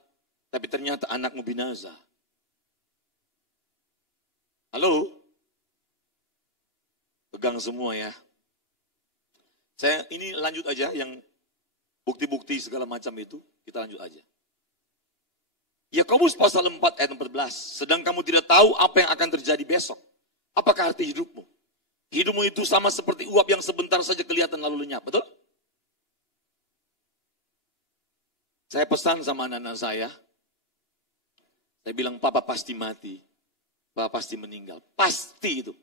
tapi ternyata anakmu binasa? Halo? Pegang semua ya. Saya ini lanjut aja yang bukti-bukti segala macam itu, kita lanjut aja. Yakobus pasal 4 ayat 14. Sedang kamu tidak tahu apa yang akan terjadi besok. Apakah arti hidupmu? Hidupmu itu sama seperti uap yang sebentar saja kelihatan lalu lenyap, betul? Saya pesan sama anak-anak saya. Saya bilang, Papa pasti mati. Papa pasti meninggal. Pasti itu.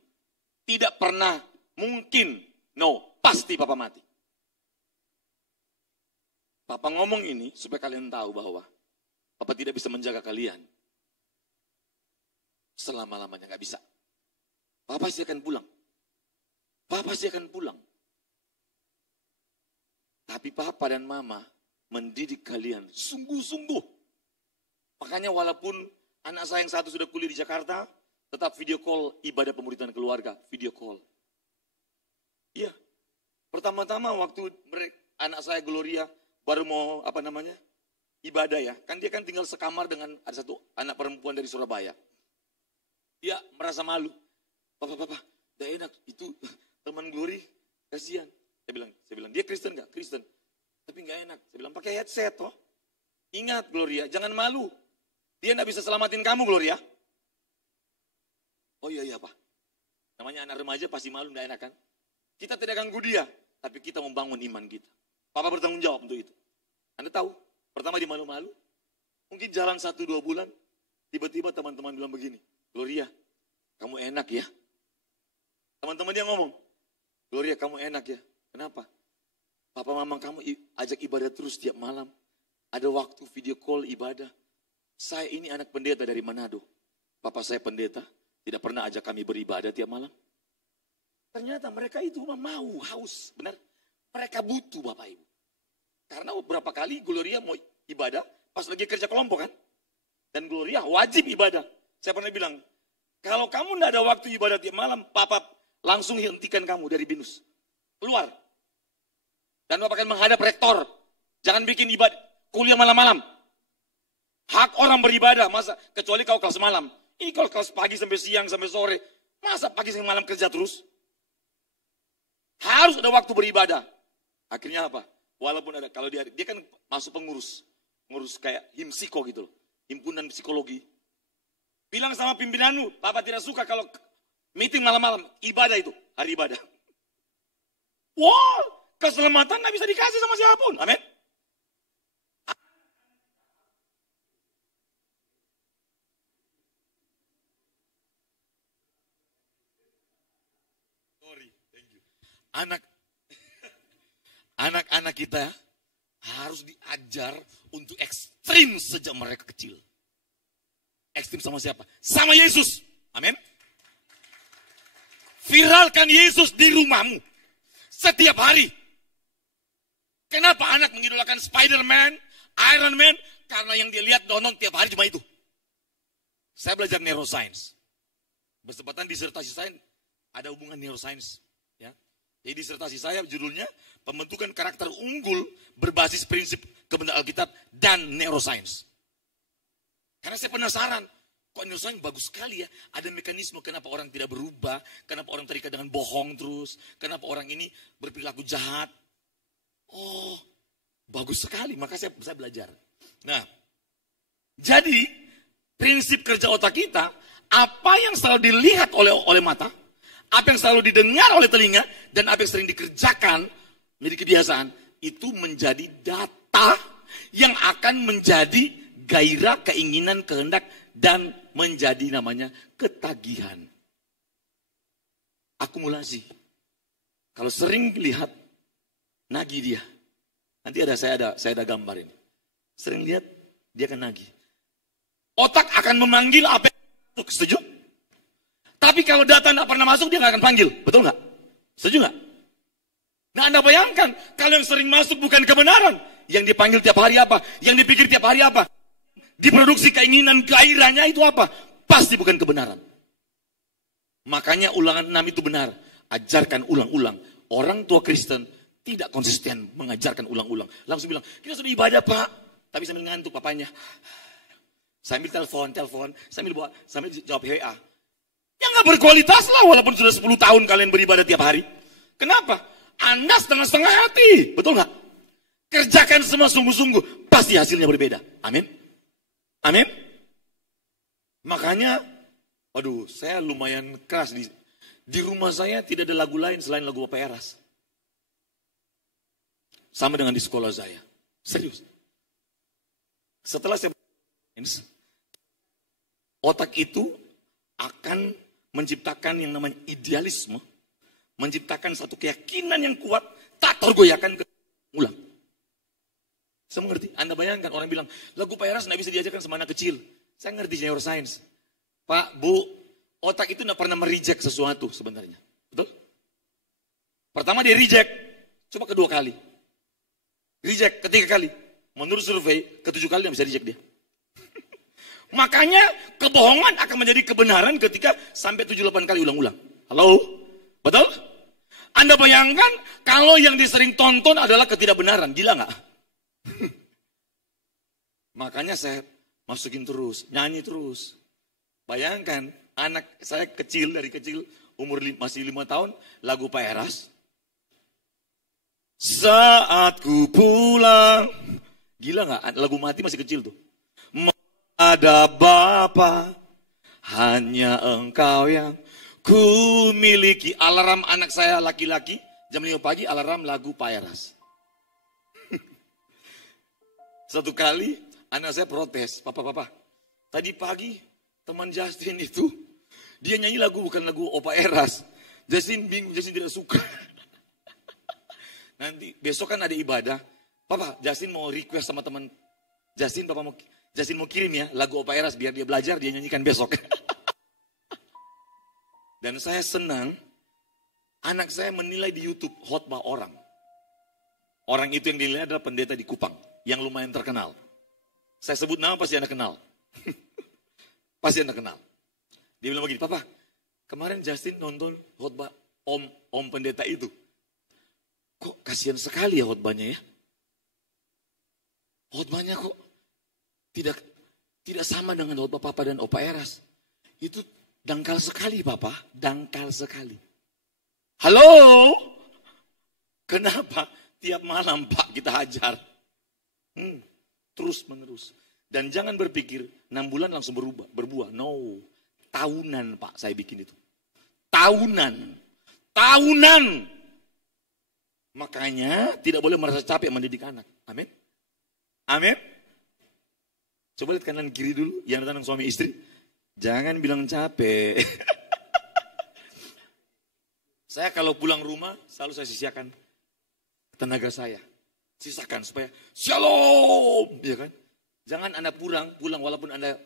Tidak pernah mungkin. No, pasti Papa mati. Papa ngomong ini supaya kalian tahu bahwa Papa tidak bisa menjaga kalian. Selama-lamanya nggak bisa. Papa pasti akan pulang. Papa pasti akan pulang. Tapi Papa dan Mama mendidik kalian sungguh-sungguh. Makanya walaupun anak saya yang satu sudah kuliah di Jakarta, tetap video call ibadah pemuritan keluarga, video call. Iya. Pertama-tama waktu anak saya Gloria baru mau ibadah ya. Kan dia kan tinggal sekamar dengan ada satu anak perempuan dari Surabaya. Dia merasa malu. Papa, gak enak. Itu teman Glory, kasihan. Saya bilang, dia Kristen gak? Kristen. Tapi gak enak. Saya bilang, pakai headset toh. Ingat Gloria, jangan malu. Dia gak bisa selamatin kamu Gloria. Oh iya Pak. Namanya anak remaja pasti malu, gak enak kan? Kita tidak ganggu dia, tapi kita membangun iman kita. Papa bertanggung jawab untuk itu. Anda tahu, pertama dia malu-malu. Mungkin jalan 1-2 bulan, tiba-tiba teman-teman bilang begini, Gloria, kamu enak ya. Teman-teman dia ngomong, Gloria kamu enak ya. Kenapa? Papa mama kamu ajak ibadah terus tiap malam. ada waktu video call ibadah. Saya ini anak pendeta dari Manado. Papa saya pendeta, tidak pernah ajak kami beribadah tiap malam. Ternyata mereka itu mau, haus, benar. Mereka butuh Bapak Ibu. Karena beberapa kali Gloria mau ibadah, pas lagi kerja kelompok kan. Dan Gloria wajib ibadah. Saya pernah bilang, kalau kamu tidak ada waktu ibadah tiap malam, Papa langsung hentikan kamu dari BINUS. Keluar. Dan Bapak akan menghadap rektor. Jangan bikin ibadah, kuliah malam-malam. Hak orang beribadah, masa kecuali kau kelas malam. Ini kalau kelas pagi sampai siang sampai sore, masa pagi sampai malam kerja terus? Harus ada waktu beribadah. Akhirnya apa? Walaupun ada, kalau dia kan masuk pengurus kayak himsiko gitu loh, himpunan psikologi. Bilang sama pimpinanmu, Papa tidak suka kalau meeting malam-malam, ibadah itu, hari ibadah. Wah, keselamatan nggak bisa dikasih sama siapapun, amin. Anak-anak kita harus diajar untuk ekstrim sejak mereka kecil. Ekstrim sama siapa? Sama Yesus. Amin. Viralkan Yesus di rumahmu setiap hari. Kenapa anak mengidolakan Spider-Man, Iron Man? Karena yang dia lihat nonton tiap hari cuma itu. Saya belajar neuroscience. Bertepatan disertasi saya ada hubungan neuroscience. Ya. Jadi disertasi saya judulnya pembentukan karakter unggul berbasis prinsip kebenaran Alkitab dan neuroscience. Karena saya penasaran, kok neuroscience bagus sekali ya. Ada mekanisme kenapa orang tidak berubah, kenapa orang terikat dengan bohong terus, kenapa orang ini berperilaku jahat. Oh, bagus sekali, maka saya belajar. Nah, jadi prinsip kerja otak kita, apa yang selalu dilihat oleh mata, apa yang selalu didengar oleh telinga, dan apa yang sering dikerjakan menjadi kebiasaan, itu menjadi data yang akan menjadi gairah, keinginan, kehendak, dan menjadi namanya ketagihan. Akumulasi. Kalau sering lihat, nagih dia. Nanti saya ada gambar ini. Sering lihat, dia akan nagih. Otak akan memanggil apa yang masuk, setuju? Tapi kalau data tidak pernah masuk, dia nggak akan panggil. Betul nggak? Setuju nggak? Nah, Anda bayangkan, kalau yang sering masuk bukan kebenaran, yang dipanggil tiap hari apa? Yang dipikir tiap hari apa? Diproduksi keinginan, gairahnya itu apa? Pasti bukan kebenaran. Makanya ulangan 6 itu benar. Ajarkan ulang-ulang. Orang tua Kristen tidak konsisten mengajarkan ulang-ulang. Langsung bilang, kita sudah ibadah Pak. Tapi sambil ngantuk papanya. Sambil telepon, sambil jawab WA. Yang gak berkualitas lah walaupun sudah 10 tahun kalian beribadah tiap hari. Kenapa? Anda setengah-setengah hati. Betul gak? Kerjakan semua sungguh-sungguh. Pasti hasilnya berbeda. Amin. Amin. Makanya, waduh, saya lumayan keras. Di rumah saya tidak ada lagu lain selain lagu Bapak Eras. Sama dengan di sekolah saya. Serius. Setelah saya otak itu akan menciptakan yang namanya idealisme, menciptakan satu keyakinan yang kuat, tak tergoyahkan ke ulang. Saya mengerti, Anda bayangkan orang bilang, lagu Pak Eras tidak bisa diajarkan sama anak kecil. Saya ngerti neuroscience. Pak, Bu, otak itu tidak pernah mereject sesuatu sebenarnya. Betul? Pertama dia reject, coba kedua kali. Reject ketiga kali. Menurut survei, ke-7 kali tidak bisa reject dia. Makanya kebohongan akan menjadi kebenaran ketika sampai 7-8 kali ulang-ulang. Halo? Betul? Anda bayangkan kalau yang disering tonton adalah ketidakbenaran. Gila nggak? Makanya saya masukin terus, nyanyi terus. Bayangkan anak saya kecil, dari kecil umur masih 5 tahun, lagu Pak Eras. Saat ku pulang. Gila nggak? Lagu mati masih kecil tuh. Ada Bapa, hanya Engkau yang ku miliki. Alarm anak saya laki-laki, jam 5 pagi alarm lagu Pak Eras. Satu kali anak saya protes, Papa, tadi pagi teman Justin itu, dia nyanyi lagu bukan lagu Opa Eras. Justin bingung, Justin tidak suka. Nanti besok kan ada ibadah, Papa, Justin mau request sama teman Justin mau kirim ya lagu Opa Eras biar dia belajar, dia nyanyikan besok. Dan saya senang, anak saya menilai di YouTube khotbah orang. Orang itu yang dinilai adalah pendeta di Kupang, yang lumayan terkenal. Saya sebut nama pasti Anda kenal. Pasti Anda kenal. Dia bilang begini, Papa, kemarin Justin nonton khotbah om pendeta itu. Kok kasihan sekali ya khotbahnya ya? Khotbahnya kok tidak sama dengan khotbah Papa dan Opa Eras. Itu dangkal sekali Papa, dangkal sekali. Halo? Kenapa? Tiap malam Pak kita hajar. Terus menerus. Dan jangan berpikir 6 bulan langsung berbuah. No. Tahunan Pak saya bikin itu. Tahunan. Makanya tidak boleh merasa capek mendidik anak. Amin. Amin. Coba lihat kanan kiri dulu yang tentang suami istri. Jangan bilang capek. Saya kalau pulang rumah selalu saya sisihkan tenaga saya. Sisakan supaya shalom, ya kan? Jangan Anda pulang walaupun Anda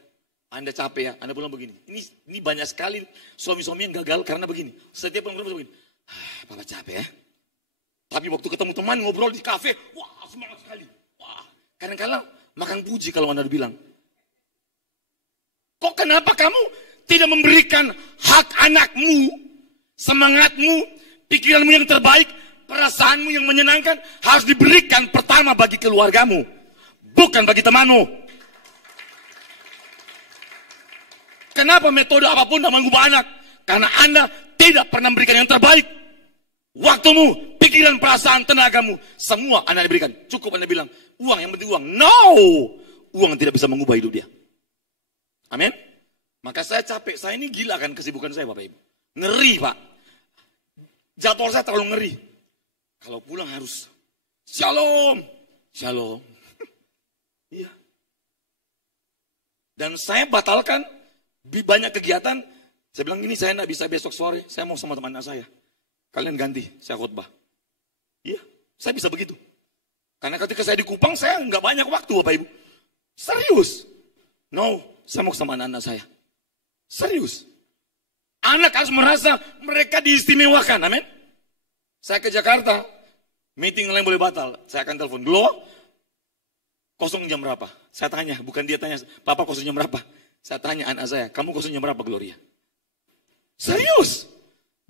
capek ya. Anda pulang begini. Ini banyak sekali suami-suami yang gagal karena begini. Setiap pulang rumah begini. Papa capek ya. Tapi waktu ketemu teman ngobrol di kafe, wah semangat sekali. Wah, kadang-kadang makan puji kalau Anda bilang. Kok kenapa kamu tidak memberikan hak anakmu, semangatmu, pikiranmu yang terbaik, perasaanmu yang menyenangkan harus diberikan pertama bagi keluargamu, bukan bagi temanmu. Kenapa metode apapun tidak mengubah anak? Karena Anda tidak pernah memberikan yang terbaik. Waktumu, pikiran, perasaan, tenagamu, semua Anda diberikan. Cukup Anda bilang, uang, yang penting uang. No! Uang tidak bisa mengubah hidup dia. Amin? Maka saya capek, saya ini gila kan kesibukan saya Bapak Ibu. Ngeri Pak. Jadwal saya terlalu ngeri. Kalau pulang harus, shalom. Shalom. Iya. Dan saya batalkan banyak kegiatan. Saya bilang gini, saya tidak bisa besok sore, saya mau sama teman anak saya. Kalian ganti, saya khotbah. Iya, saya bisa begitu. Karena ketika saya di Kupang, saya nggak banyak waktu Bapak Ibu. Serius. No, saya mau sama anak-anak saya. Serius. Anak harus merasa mereka diistimewakan, amin. Saya ke Jakarta, meeting lain boleh batal. Saya akan telepon, Glo, kosong jam berapa? Saya tanya, bukan dia tanya, Papa kosong jam berapa? Saya tanya anak saya, kamu kosong jam berapa Gloria? Serius.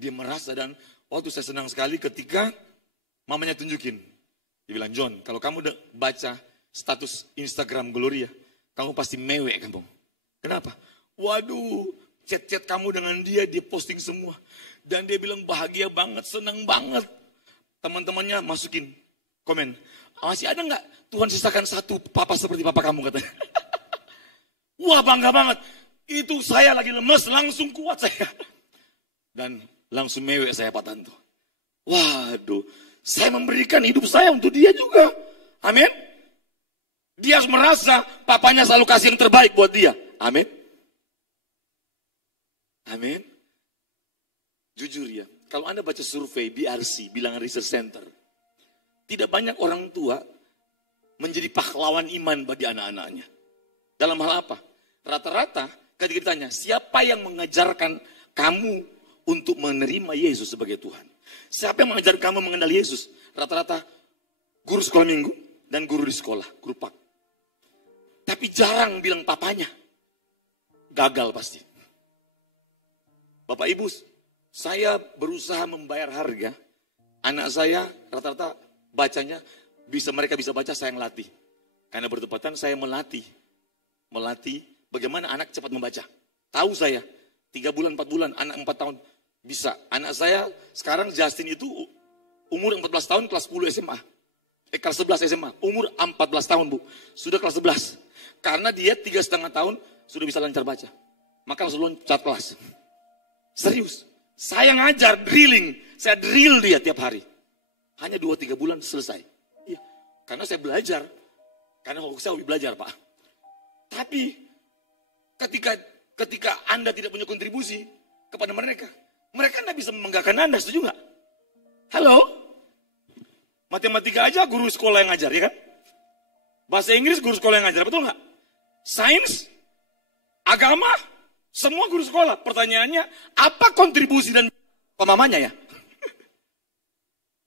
Dia merasa dan waktu saya senang sekali ketika mamanya tunjukin. Dia bilang, John, kalau kamu udah baca status Instagram Gloria, kamu pasti mewek kamu. Kenapa? Waduh, chat-chat kamu dengan dia posting semua. Dan dia bilang bahagia banget, senang banget. Teman-temannya masukin komen. Masih ada nggak Tuhan sisakan satu papa seperti papa kamu katanya. Wah bangga banget. Itu saya lagi lemes, langsung kuat saya. Dan langsung mewek saya Pak Tanto. Waduh, saya memberikan hidup saya untuk dia juga. Amin. Dia harus merasa papanya selalu kasih yang terbaik buat dia. Amin. Amin. Jujur ya, kalau Anda baca survei BRC, Bilangan Research Center, tidak banyak orang tua menjadi pahlawan iman bagi anak-anaknya. Dalam hal apa? Rata-rata ketika ditanya, siapa yang mengajarkan kamu untuk menerima Yesus sebagai Tuhan? Siapa yang mengajar kamu mengenal Yesus? Rata-rata guru sekolah minggu dan guru di sekolah, guru pak. Tapi jarang bilang papanya. Gagal pasti. Bapak Ibu, saya berusaha membayar harga. Anak saya rata-rata bacanya, mereka bisa baca, saya yang latih. Karena bertepatan saya melatih bagaimana anak cepat membaca. Tahu saya, 3 bulan, 4 bulan, anak 4 tahun bisa. Anak saya sekarang Justin itu umur 14 tahun kelas 10 SMA. Kelas 11 SMA, umur 14 tahun Bu. Sudah kelas 11. Karena dia 3,5 tahun sudah bisa lancar baca. Maka langsung loncat kelas. Serius. Saya ngajar, drilling. Saya drill dia tiap hari. Hanya 2-3 bulan selesai. Iya. Karena saya belajar. Karena saya hobi belajar Pak. Tapi ketika Anda tidak punya kontribusi kepada mereka tidak bisa membanggakan Anda, setuju nggak? Halo? Matematika aja guru sekolah yang ngajar, ya kan? Bahasa Inggris guru sekolah yang ngajar, betul nggak? Sains, agama, semua guru sekolah. Pertanyaannya, apa kontribusi dan mamanya ya?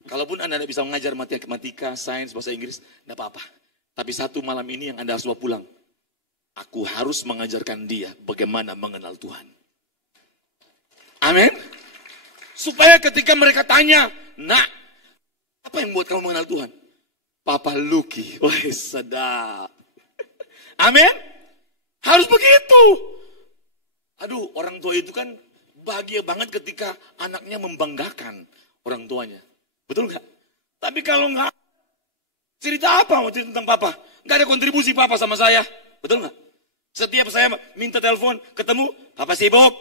Kalaupun Anda tidak bisa mengajar matematika, sains, bahasa Inggris, tidak apa-apa. Tapi satu malam ini yang Anda harus bawa pulang. Aku harus mengajarkan dia bagaimana mengenal Tuhan. Amin. Supaya ketika mereka tanya, nak, apa yang buat kamu mengenal Tuhan? Papa Lucky. Wah, sedap. Amin. Harus begitu. Aduh, orang tua itu kan bahagia banget ketika anaknya membanggakan orang tuanya. Betul nggak? Tapi kalau nggak, cerita apa mau cerita tentang papa? Nggak ada kontribusi papa sama saya. Betul nggak? Setiap saya minta telepon, ketemu, papa sibuk.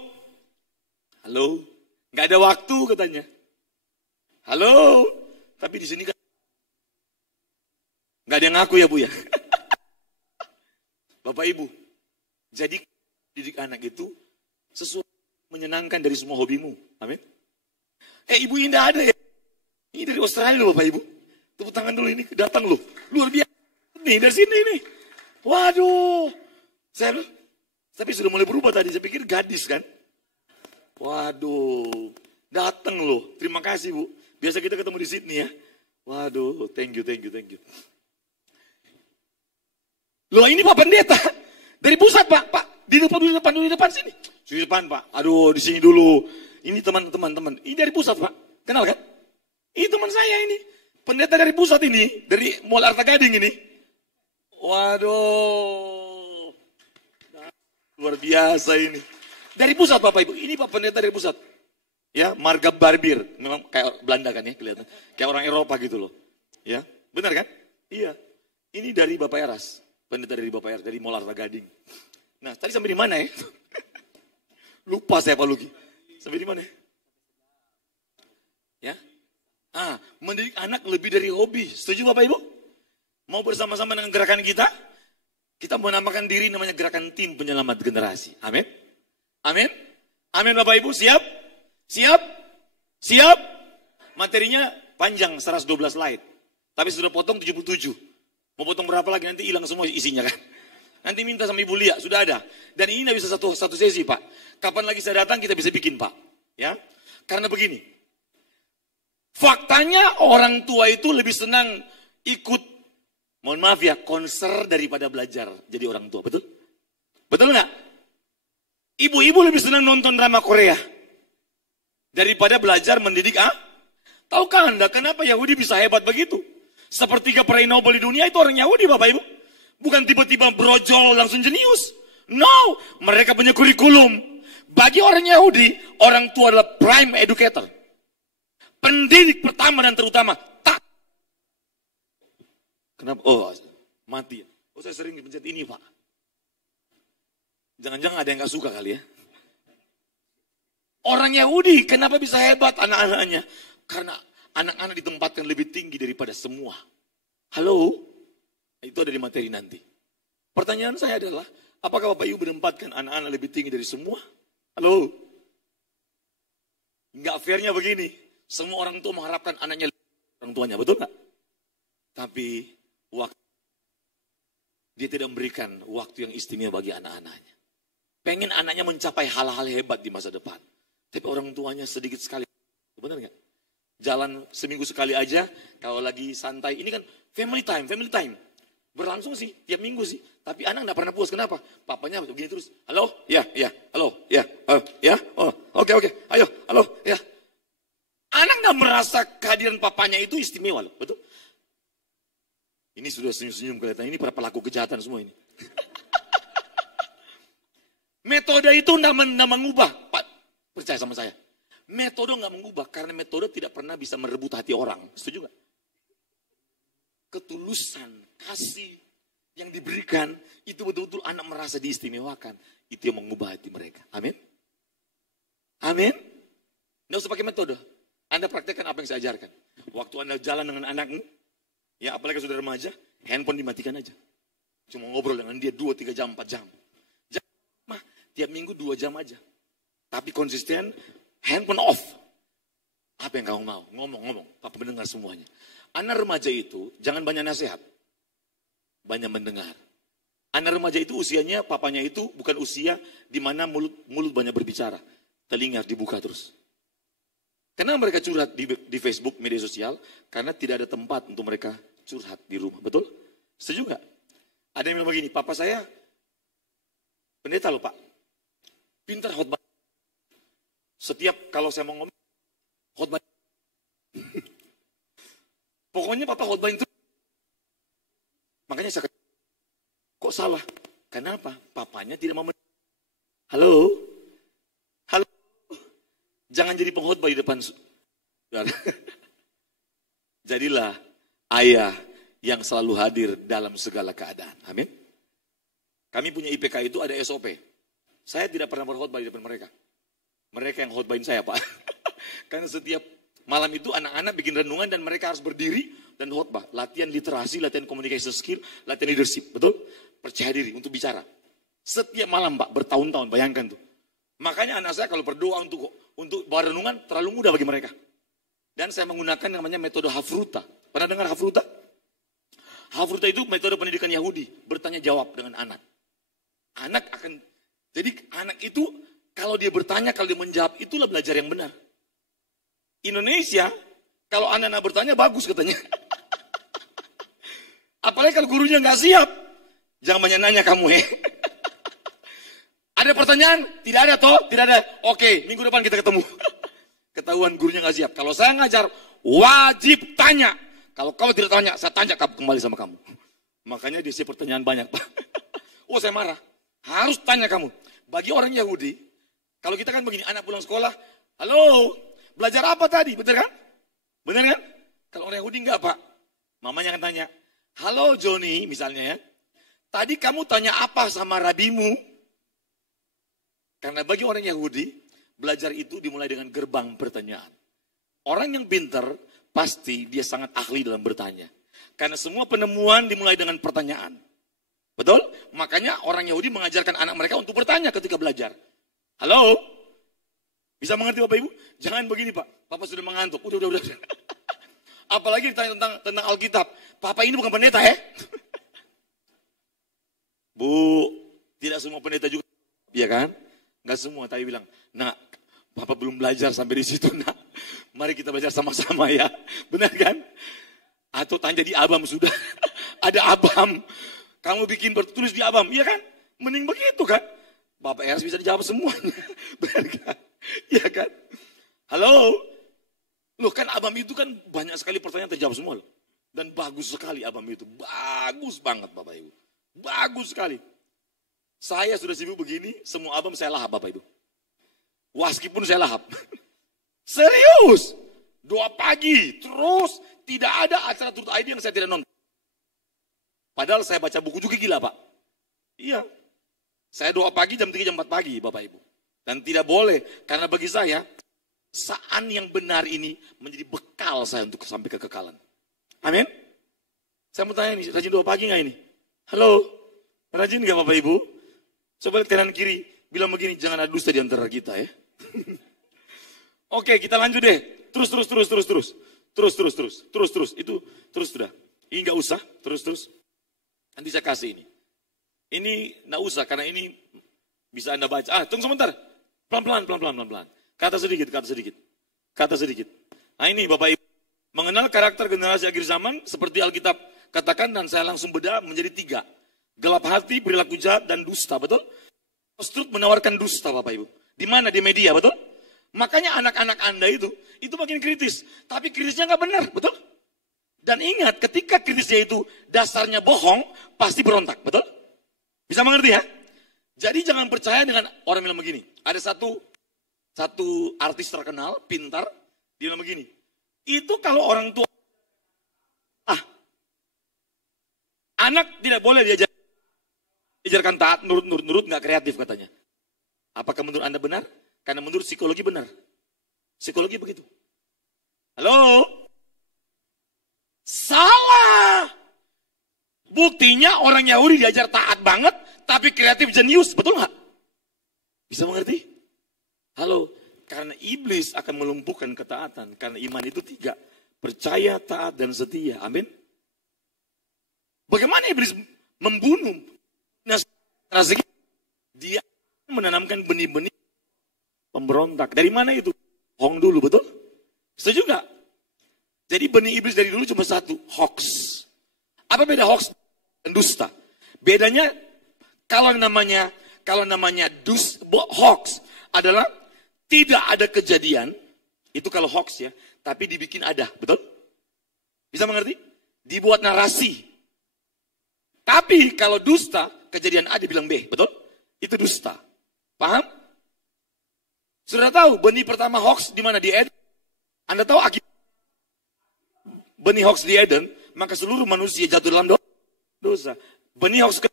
Halo, nggak ada waktu katanya. Halo, tapi di sini kan nggak ada yang ngaku ya Bu ya. Bapak Ibu, jadi didik anak itu sesuatu menyenangkan dari semua hobimu. Amin. Ibu Indah ada ya? Ini dari Australia loh Bapak Ibu. Tepuk tangan dulu ini, datang loh. Luar biasa. Nih dari sini nih. Waduh. Tapi sudah mulai berubah tadi. Saya pikir gadis kan. Waduh. Datang loh. Terima kasih Bu. Biasa kita ketemu di Sydney ya. Waduh. Thank you. Loh ini Pak Pendeta. Dari pusat Pak. Di depan sini. Di depan Pak. Aduh di sini dulu. Ini teman-teman. Ini dari pusat Pak. Kenal kan? Ini teman saya ini. Pendeta dari pusat ini. Dari Mall Arta Gading ini. Waduh. Luar biasa ini. Dari pusat Bapak Ibu. Ini Pak Pendeta dari pusat. Ya, Marga Barbir. Memang kayak Belanda kan ya kelihatan. Kayak orang Eropa gitu loh. Ya, benar kan? Iya. Ini dari Bapak Eras. Pendeta dari Bapak Eras. Dari Mall Arta Gading. Nah, tadi sampai di mana ya? Lupa saya Pak Luki. Sampai di mana ya? Ya. Mendidik anak lebih dari hobi. Setuju Bapak Ibu? Mau bersama-sama dengan gerakan kita? Kita menamakan diri namanya gerakan tim penyelamat generasi. Amin. Amin. Amin Bapak Ibu. Siap? Siap? Siap? Materinya panjang 112 slide. Tapi sudah potong 77. Mau potong berapa lagi nanti hilang semua isinya kan? Nanti minta sama Ibu Lia, sudah ada. Dan ini tidak bisa satu sesi Pak. Kapan lagi saya datang kita bisa bikin Pak. Ya, karena begini. Faktanya orang tua itu lebih senang ikut, mohon maaf ya, konser daripada belajar jadi orang tua. Betul? Betul nggak? Ibu-ibu lebih senang nonton drama Korea daripada belajar mendidik. Tahukah Anda kenapa Yahudi bisa hebat begitu? Sepertiga peraih Nobel di dunia itu orang Yahudi Bapak Ibu. Bukan tiba-tiba brojol langsung jenius. No, mereka punya kurikulum. Bagi orang Yahudi, orang tua adalah prime educator. Pendidik pertama dan terutama. Kenapa? Oh, mati. Oh, saya sering dipencet ini, Pak. Jangan-jangan ada yang gak suka kali ya. Orang Yahudi, kenapa bisa hebat anak-anaknya? Karena anak-anak ditempatkan lebih tinggi daripada semua. Halo? Itu ada di materi nanti. Pertanyaan saya adalah, apakah Bapak Ibu menempatkan anak-anak lebih tinggi dari semua? Halo? Enggak fairnya begini. Semua orang tua mengharapkan anaknya orang tuanya, betul nggak? Tapi dia tidak memberikan waktu yang istimewa bagi anak-anaknya. Pengen anaknya mencapai hal-hal hebat di masa depan. Tapi orang tuanya sedikit sekali. Benar nggak? Jalan seminggu sekali aja, kalau lagi santai. Ini kan family time. Berlangsung sih, tiap minggu sih. Tapi anak nggak pernah puas, kenapa? Papanya begini terus. Halo? Ya, halo? Ya, oh, oke, ayo, halo, ya. Anak nggak merasa kehadiran papanya itu istimewa loh, betul? Ini sudah senyum-senyum kelihatan, ini para pelaku kejahatan semua ini. Metode itu nggak mengubah, Pak, percaya sama saya. Metode nggak mengubah, karena metode tidak pernah bisa merebut hati orang, setuju nggak? Ketulusan, kasih yang diberikan, itu betul-betul anak merasa diistimewakan. Itu yang mengubah hati mereka, amin? Amin? Nggak usah pakai metode. Anda praktekkan apa yang saya ajarkan. Waktu Anda jalan dengan anakmu, ya apalagi sudah remaja, handphone dimatikan aja. Cuma ngobrol dengan dia 2, 3 jam, 4 jam. Tiap minggu 2 jam aja. Tapi konsisten, handphone off. Apa yang kamu mau? Ngomong. Papa mendengar semuanya. Anak remaja itu, jangan banyak nasihat. banyak mendengar. Anak remaja itu usianya, papanya itu bukan usia di mana mulut banyak berbicara. Telinga dibuka terus. Karena mereka curhat di Facebook, media sosial, karena tidak ada tempat untuk mereka curhat di rumah. Betul? Setuju nggak? Ada yang bilang begini, papa saya pendeta loh pak, pintar khotbah. Setiap kalau saya mau ngomong, khotbah. Pokoknya papa khotbahin terus. Makanya saya kata, kok salah? Kenapa? Papanya tidak mau Halo? Halo? Jangan jadi pengkhotbah di depan. Jadilah ayah yang selalu hadir dalam segala keadaan. Amin. Kami punya IPK itu ada SOP. Saya tidak pernah berkhotbah di depan mereka. Mereka yang khotbahin saya, Pak. Karena setiap malam itu anak-anak bikin renungan dan mereka harus berdiri dan khotbah. Latihan literasi, latihan communication skill, latihan leadership. Betul? Percaya diri untuk bicara. Setiap malam, Pak, bertahun-tahun. Bayangkan tuh. Makanya anak saya kalau berdoa untuk bawa renungan terlalu mudah bagi mereka. Dan saya menggunakan namanya metode Hafruta. Pernah dengar Hafruta? Hafruta itu metode pendidikan Yahudi. Bertanya jawab dengan anak. Jadi anak itu kalau dia bertanya, kalau dia menjawab, itulah belajar yang benar. Indonesia, kalau anak-anak bertanya bagus katanya. Apalagi kalau gurunya nggak siap. Jangan banyak nanya kamu Ada pertanyaan? Tidak ada toh? Tidak ada. Oke, minggu depan kita ketemu. Ketahuan gurunya nggak siap. Kalau saya ngajar, wajib tanya. Kalau kau tidak tanya, saya tanya kembali sama kamu. Makanya dia siap pertanyaan banyak, Pak. Oh, saya marah. Harus tanya kamu. Bagi orang Yahudi, kalau kita kan begini, anak pulang sekolah, halo, belajar apa tadi? Benar kan? Benar kan? Kalau orang Yahudi enggak, Pak. Mamanya akan tanya, halo Joni, misalnya ya. Tadi kamu tanya apa sama rabimu? Karena bagi orang Yahudi, belajar itu dimulai dengan gerbang pertanyaan. Orang yang pintar, pasti dia sangat ahli dalam bertanya. Karena semua penemuan dimulai dengan pertanyaan. Betul? Makanya orang Yahudi mengajarkan anak mereka untuk bertanya ketika belajar. Halo? Bisa mengerti Bapak Ibu? Jangan begini Pak, Papa sudah mengantuk. Udah. Apalagi ditanya tentang Alkitab. Papa ini bukan pendeta ya? Bu, tidak semua pendeta juga. Iya kan? Enggak semua, tapi bilang, nak, Papa belum belajar sampai di situ, nak. Mari kita belajar sama-sama ya. Benar kan? Atau tanya di Abam sudah. Ada Abam. Kamu bikin bertulis di Abam, iya kan? Mending begitu kan? Bapak Eras bisa dijawab semuanya. Benar kan? Iya kan? Halo? Loh kan Abam itu kan banyak sekali pertanyaan terjawab semua loh. Dan bagus sekali Abam itu. Bagus banget Bapak Ibu. Bagus sekali. Saya sudah sibuk begini, semua Abam saya lahap Bapak Ibu. Waski pun saya lahap. Serius. Doa pagi, terus tidak ada acara Truth ID yang saya tidak nonton. Padahal saya baca buku juga gila Pak. Iya. Saya doa pagi jam 3, jam 4 pagi Bapak Ibu. Dan tidak boleh, karena bagi saya, saan yang benar ini menjadi bekal saya untuk sampai kekekalan. Amin. Saya mau tanya nih, rajin doa pagi nggak ini? Halo, rajin nggak Bapak Ibu? Coba lihat kanan kiri, bilang begini, jangan ada dusta di antara kita ya. Oke, kita lanjut deh. Terus. Itu terus sudah. Ini nggak usah, terus. Nanti saya kasih ini. Ini nggak usah, karena ini bisa Anda baca. Tunggu sebentar. Pelan-pelan. Kata sedikit. Nah ini Bapak Ibu. Mengenal karakter generasi akhir zaman, seperti Alkitab katakan, dan saya langsung bedah menjadi 3. Gelap hati, perilaku jahat, dan dusta, betul? Post-truth menawarkan dusta Bapak Ibu. Di mana? Di media, betul? Makanya anak-anak Anda itu makin kritis. Tapi kritisnya nggak benar, betul? Dan ingat, ketika kritisnya itu dasarnya bohong, pasti berontak, betul? Bisa mengerti ya? Jadi jangan percaya dengan orang bilang begini. Ada satu artis terkenal, pintar, dia bilang begini. Itu kalau orang tua, anak tidak boleh diajarkan taat, nurut, nggak kreatif katanya. Apakah menurut Anda benar? Karena menurut psikologi benar. Psikologi begitu. Halo? Salah. Buktinya orang Yahudi diajar taat banget, tapi kreatif jenius. Betul nggak? Bisa mengerti? Halo? Karena iblis akan melumpuhkan ketaatan. Karena iman itu 3. Percaya, taat, dan setia. Amin. Bagaimana iblis membunuh. Nah, strategi dia menanamkan benih-benih pemberontak. Dari mana itu? Bohong dulu, betul? Setuju nggak? Jadi benih iblis dari dulu cuma satu, hoax. Apa beda hoax dan dusta? Bedanya kalau namanya hoax adalah tidak ada kejadian, itu kalau hoax ya, tapi dibikin ada, betul? Bisa mengerti? Dibuat narasi. Tapi kalau dusta, kejadian A dibilang B, betul? Itu dusta. Paham? Sudah tahu benih pertama hoax di mana? Di Eden. Anda tahu akibat benih hoax di Eden, maka seluruh manusia jatuh dalam dosa. Benih hoax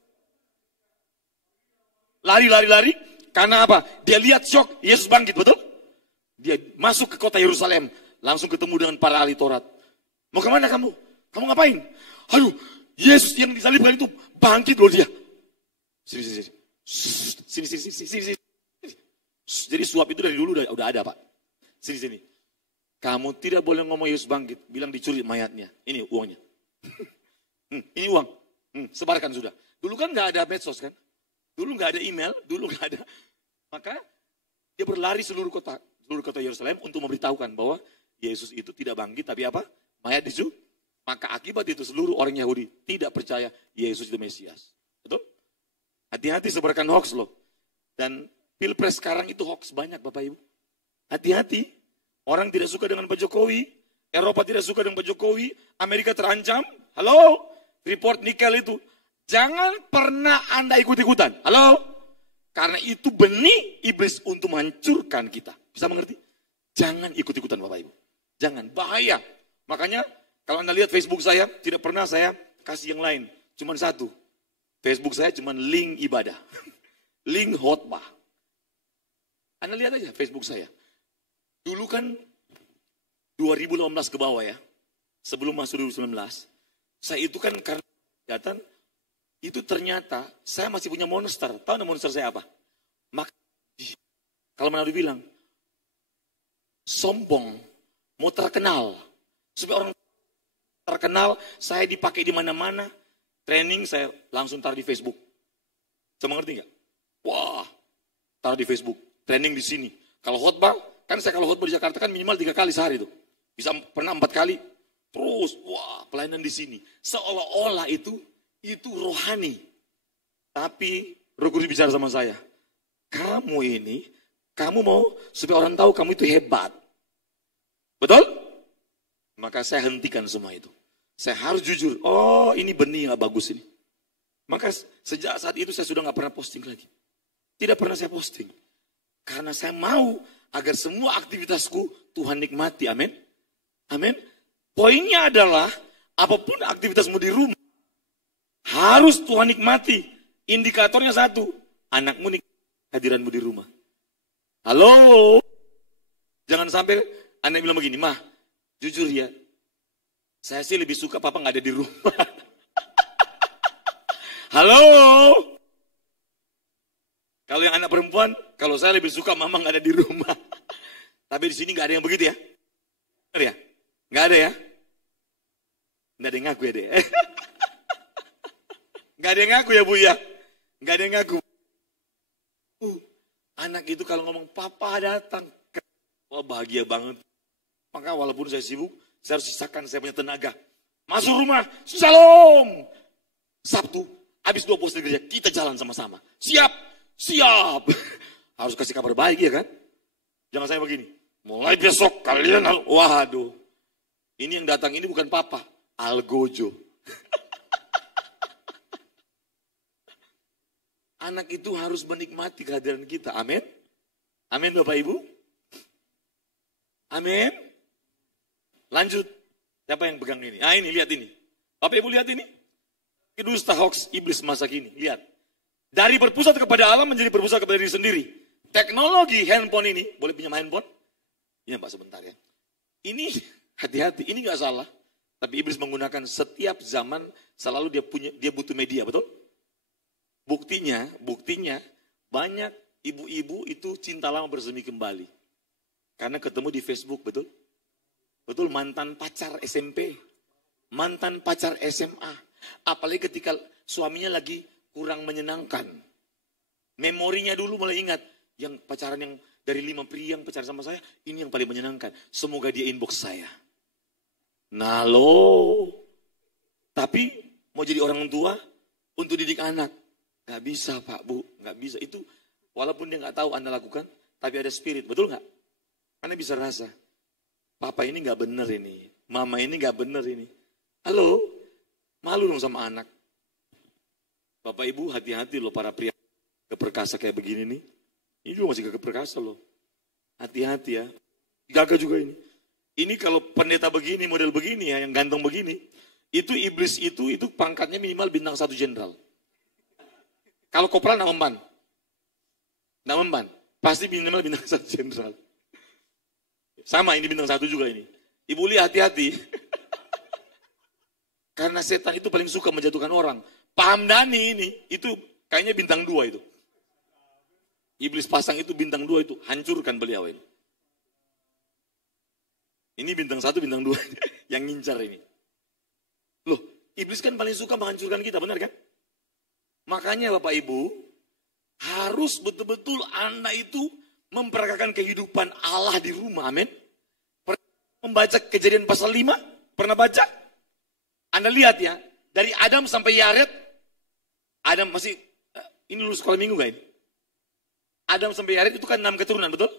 lari. Karena apa? Dia lihat shock, Yesus bangkit, betul? Dia masuk ke kota Yerusalem, langsung ketemu dengan para ahli Taurat. Mau kemana kamu? Kamu ngapain? Aduh, Yesus yang disalibkan itu bangkit loh dia. Sini. Sini. Jadi suap itu dari dulu udah ada, Pak. Sini. Kamu tidak boleh ngomong Yesus bangkit, bilang dicuri mayatnya. Ini uangnya. Ini uang. Sebarkan sudah. Dulu kan nggak ada medsos kan? Dulu nggak ada email, dulu nggak ada. Maka dia berlari seluruh kota Yerusalem untuk memberitahukan bahwa Yesus itu tidak bangkit, tapi apa? Mayat dicuri. Maka akibat itu seluruh orang Yahudi tidak percaya Yesus itu Mesias. Betul? Hati-hati sebarkan hoax loh. Dan pilpres sekarang itu hoax banyak Bapak Ibu. Hati-hati. Orang tidak suka dengan Pak Jokowi. Eropa tidak suka dengan Pak Jokowi. Amerika terancam. Halo? Report nikel itu. Jangan pernah Anda ikut-ikutan. Halo? Karena itu benih iblis untuk menghancurkan kita. Bisa mengerti? Jangan ikut-ikutan Bapak Ibu. Jangan. Bahaya. Makanya kalau Anda lihat Facebook saya, tidak pernah saya kasih yang lain. Cuman satu. Facebook saya cuman link ibadah. Link khotbah. Anda lihat aja Facebook saya. Dulu kan 2018 ke bawah ya. Sebelum masuk 2019. Saya itu kan karena kegiatan, itu ternyata saya masih punya monster. Tahu nama monster saya apa? Maka kalau Manado bilang, sombong, mau terkenal. Supaya orang terkenal, saya dipakai di mana-mana. Training saya langsung taruh di Facebook. Saya mengerti nggak? Wah, taruh di Facebook. Training di sini. Kalau khotbah, kan saya kalau khotbah di Jakarta kan minimal 3 kali sehari tuh. Bisa pernah 4 kali. Terus, wah, pelayanan di sini. Seolah-olah itu rohani. Tapi Roh Kudus bicara sama saya. Kamu mau supaya orang tahu kamu itu hebat. Betul? Maka saya hentikan semua itu. Saya harus jujur. Oh, ini benih yang gak bagus ini. Maka sejak saat itu saya sudah gak pernah posting lagi. Tidak pernah saya posting. Karena saya mau agar semua aktivitasku Tuhan nikmati. Amin. Amin. Poinnya adalah apapun aktivitasmu di rumah harus Tuhan nikmati. Indikatornya satu. Anakmu nikmati hadiranmu di rumah. Halo. Jangan sampai anak bilang begini, Mah, jujur ya, saya sih lebih suka papa gak ada di rumah. Halo. Kalau yang anak perempuan, kalau saya lebih suka mama gak ada di rumah. Tapi di sini gak ada yang begitu ya. Benar ya? Gak ada ya? Gak ada yang ngaku ya deh. Gak ada yang ngaku ya Bu ya? Gak ada yang ngaku. Anak itu kalau ngomong, papa datang. Wah bahagia banget. Maka walaupun saya sibuk, saya harus sisakan saya punya tenaga. Masuk rumah, shalom. Sabtu, habis 2 poster gereja, kita jalan sama-sama. Siap. Harus kasih kabar baik ya kan? Jangan saya begini. Mulai besok kalian, waduh. Ini yang datang ini bukan papa, algojo. Anak itu harus menikmati kehadiran kita. Amin. Amin Bapak Ibu. Amin. Lanjut. Siapa yang pegang ini? Ah ini, lihat ini. Bapak Ibu lihat ini. Dusta hoax iblis masa kini. Lihat. Dari berpusat kepada Allah menjadi berpusat kepada diri sendiri. Teknologi handphone ini. Boleh pinjam handphone? Iya Pak sebentar ya. Ini hati-hati. Ini gak salah. Tapi iblis menggunakan setiap zaman selalu dia butuh media. Betul? Buktinya banyak ibu-ibu itu cinta lama bersemi kembali. Karena ketemu di Facebook, betul? Betul, mantan pacar SMP, mantan pacar SMA, Apalagi ketika suaminya lagi kurang menyenangkan. Memorinya dulu mulai ingat. Yang pacaran yang dari 5 pria yang pacaran sama saya, ini yang paling menyenangkan. Semoga dia inbox saya. Nah lo. Tapi mau jadi orang tua untuk didik anak. Gak bisa Pak, Bu. Gak bisa. Itu walaupun dia gak tahu Anda lakukan, tapi ada spirit. Betul gak? Anda bisa rasa. Papa ini gak bener ini. Mama ini gak bener ini. Halo? Malu dong sama anak. Bapak Ibu hati-hati loh para pria keperkasa kayak begini nih. Ini juga masih gagah perkasa loh. Hati-hati ya. Gagah juga ini. Ini kalau pendeta begini, model begini ya, yang ganteng begini. Itu iblis itu pangkatnya minimal bintang 1 jenderal. Kalau kopral nak memban. Pasti minimal bintang 1 jenderal. Sama ini bintang 1 juga ini. Ibu lihat hati-hati. Karena setan itu paling suka menjatuhkan orang. Paham Dani ini, itu kayaknya bintang 2 itu. Iblis pasang itu bintang 2 itu, hancurkan beliau ini. Ini bintang 1, bintang 2 yang ngincar ini. Loh, iblis kan paling suka menghancurkan kita, benar kan? Makanya Bapak Ibu, harus betul-betul Anda itu memperagakan kehidupan Allah di rumah, amin. Membaca Kejadian pasal 5, pernah baca? Anda lihat ya, dari Adam sampai Yared, Adam masih, ini lulus sekolah minggu gak ini? Adam sampai Yared itu kan 6 keturunan, betul?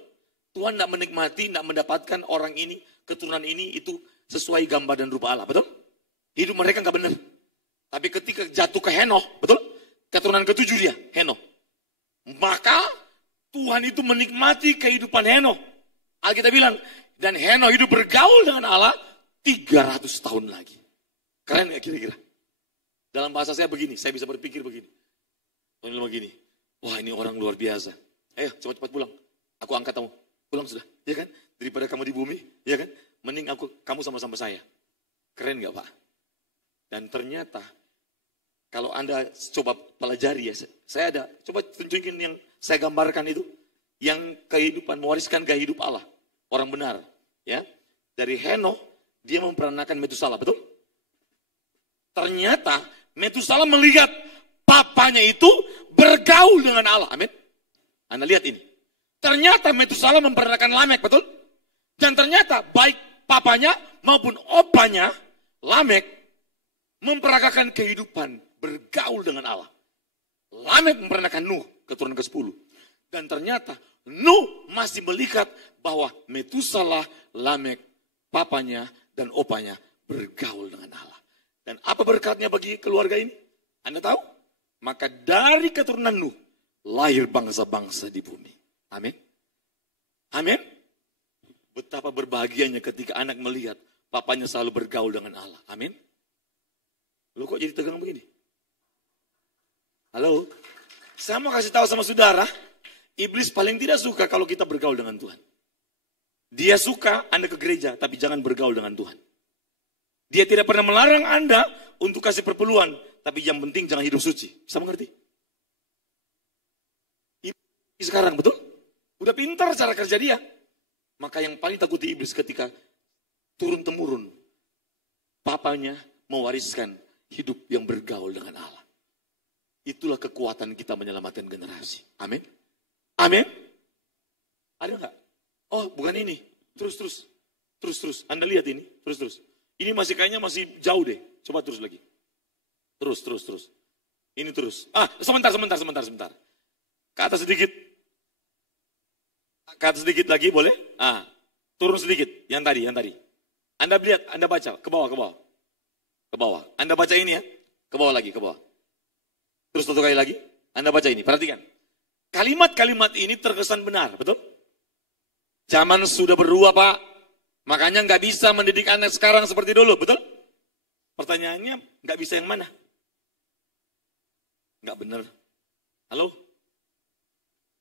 Tuhan tidak menikmati, tidak mendapatkan orang ini, keturunan ini itu sesuai gambar dan rupa Allah, betul? Hidup mereka nggak benar. Tapi ketika jatuh ke Henoh, betul? Keturunan ke-7 dia, Henoh. Maka Tuhan itu menikmati kehidupan Henoh. Alkitab bilang, dan Henoh hidup bergaul dengan Allah 300 tahun lagi. Keren nggak kira-kira? Dalam bahasa saya begini, saya bisa berpikir begini. Tuhan bilang begini, wah ini orang luar biasa. Ayo cepat-cepat pulang. Aku angkat kamu. Pulang sudah, ya kan? Daripada kamu di bumi, ya kan? Mending kamu sama-sama saya. Keren gak Pak? Dan ternyata, kalau Anda coba pelajari ya, saya ada, coba tunjukin yang saya gambarkan itu. Yang kehidupan, mewariskan gaya hidup Allah. Orang benar, ya. Dari Henoh, dia memperanakan Metusala, betul? Ternyata, Metusala melihat papanya itu bergaul dengan Allah, amin. Anda lihat ini. Ternyata Metusala memperanakan Lamek, betul? Dan ternyata baik papanya maupun opanya Lamek memperagakan kehidupan bergaul dengan Allah. Lamek memperanakan Nuh, keturunan ke-10. Dan ternyata Nuh masih melihat bahwa Metusala, Lamek, papanya dan opanya bergaul dengan Allah. Dan apa berkatnya bagi keluarga ini? Anda tahu? Maka dari keturunan Nuh lahir bangsa-bangsa di bumi. Amin. Amin. Betapa berbahagianya ketika anak melihat papanya selalu bergaul dengan Allah. Amin. Lu kok jadi tegang begini? Halo? Saya mau kasih tahu sama saudara, iblis paling tidak suka kalau kita bergaul dengan Tuhan. Dia suka Anda ke gereja, tapi jangan bergaul dengan Tuhan. Dia tidak pernah melarang Anda untuk kasih perpuluhan, tapi yang penting jangan hidup suci. Bisa mengerti? Sekarang, betul? Udah pintar cara kerja dia. Maka yang paling takuti iblis ketika turun-temurun, papanya mewariskan hidup yang bergaul dengan Allah. Itulah kekuatan kita menyelamatkan generasi. Amin. Amin. Ada nggak? Oh, bukan ini. Terus. Anda lihat ini. Terus. Ini masih kayaknya masih jauh deh. Coba terus lagi. Terus. Ini terus. Sebentar. Ke atas sedikit. Ke atas sedikit lagi, boleh? Turun sedikit. Yang tadi. Anda lihat, Anda baca. Ke bawah. Anda baca ini ya. Ke bawah lagi, ke bawah. Terus satu kali lagi. Anda baca ini, perhatikan. Kalimat-kalimat ini terkesan benar, betul? Zaman sudah berubah, Pak. Makanya nggak bisa mendidik anak sekarang seperti dulu, betul? Pertanyaannya, nggak bisa yang mana? Nggak benar. Halo?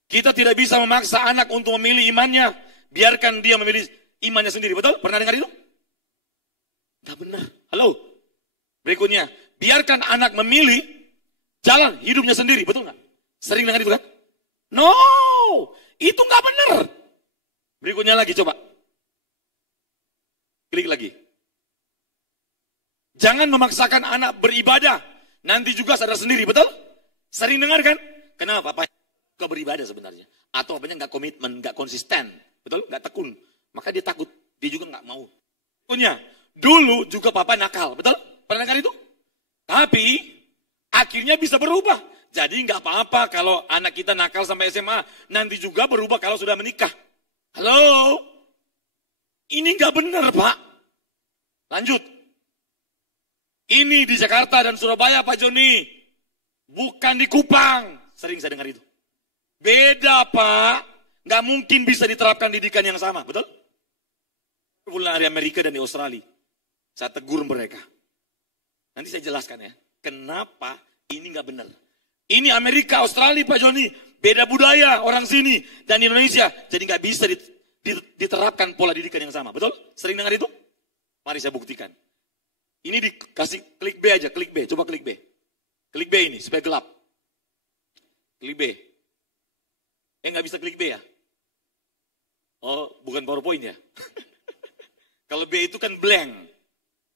Kita tidak bisa memaksa anak untuk memilih imannya. Biarkan dia memilih imannya sendiri, betul? Pernah dengar itu? Nggak benar. Halo? Berikutnya, biarkan anak memilih jalan hidupnya sendiri, betul nggak? Sering dengar itu kan? No, itu nggak benar. Berikutnya lagi, coba. Klik lagi. Jangan memaksakan anak beribadah. Nanti juga sadar sendiri, betul? Sering dengar kan? Kenapa papanya suka beribadah sebenarnya? Atau papanya nggak komitmen, nggak konsisten, betul? Nggak tekun. Maka dia takut, dia juga nggak mau. Punya, dulu juga papa nakal, betul? Pernah nakal itu? Tapi akhirnya bisa berubah. Jadi nggak apa-apa kalau anak kita nakal sampai SMA, nanti juga berubah kalau sudah menikah. Halo? Ini nggak benar, Pak. Lanjut. Ini di Jakarta dan Surabaya, Pak Joni. Bukan di Kupang. Sering saya dengar itu. Beda, Pak. Nggak mungkin bisa diterapkan didikan yang sama, betul? Pulang dari Amerika dan di Australia. Saya tegur mereka. Nanti saya jelaskan ya. Kenapa ini nggak benar. Ini Amerika, Australia, Pak Joni. Beda budaya orang sini dan Indonesia. Jadi nggak bisa diterapkan pola didikan yang sama. Betul? Sering dengar itu? Mari saya buktikan. Ini dikasih klik B aja, klik B. Coba klik B. Klik B ini, supaya gelap. Klik B. Nggak bisa klik B ya? Oh, bukan PowerPoint ya? Kalau B itu kan blank.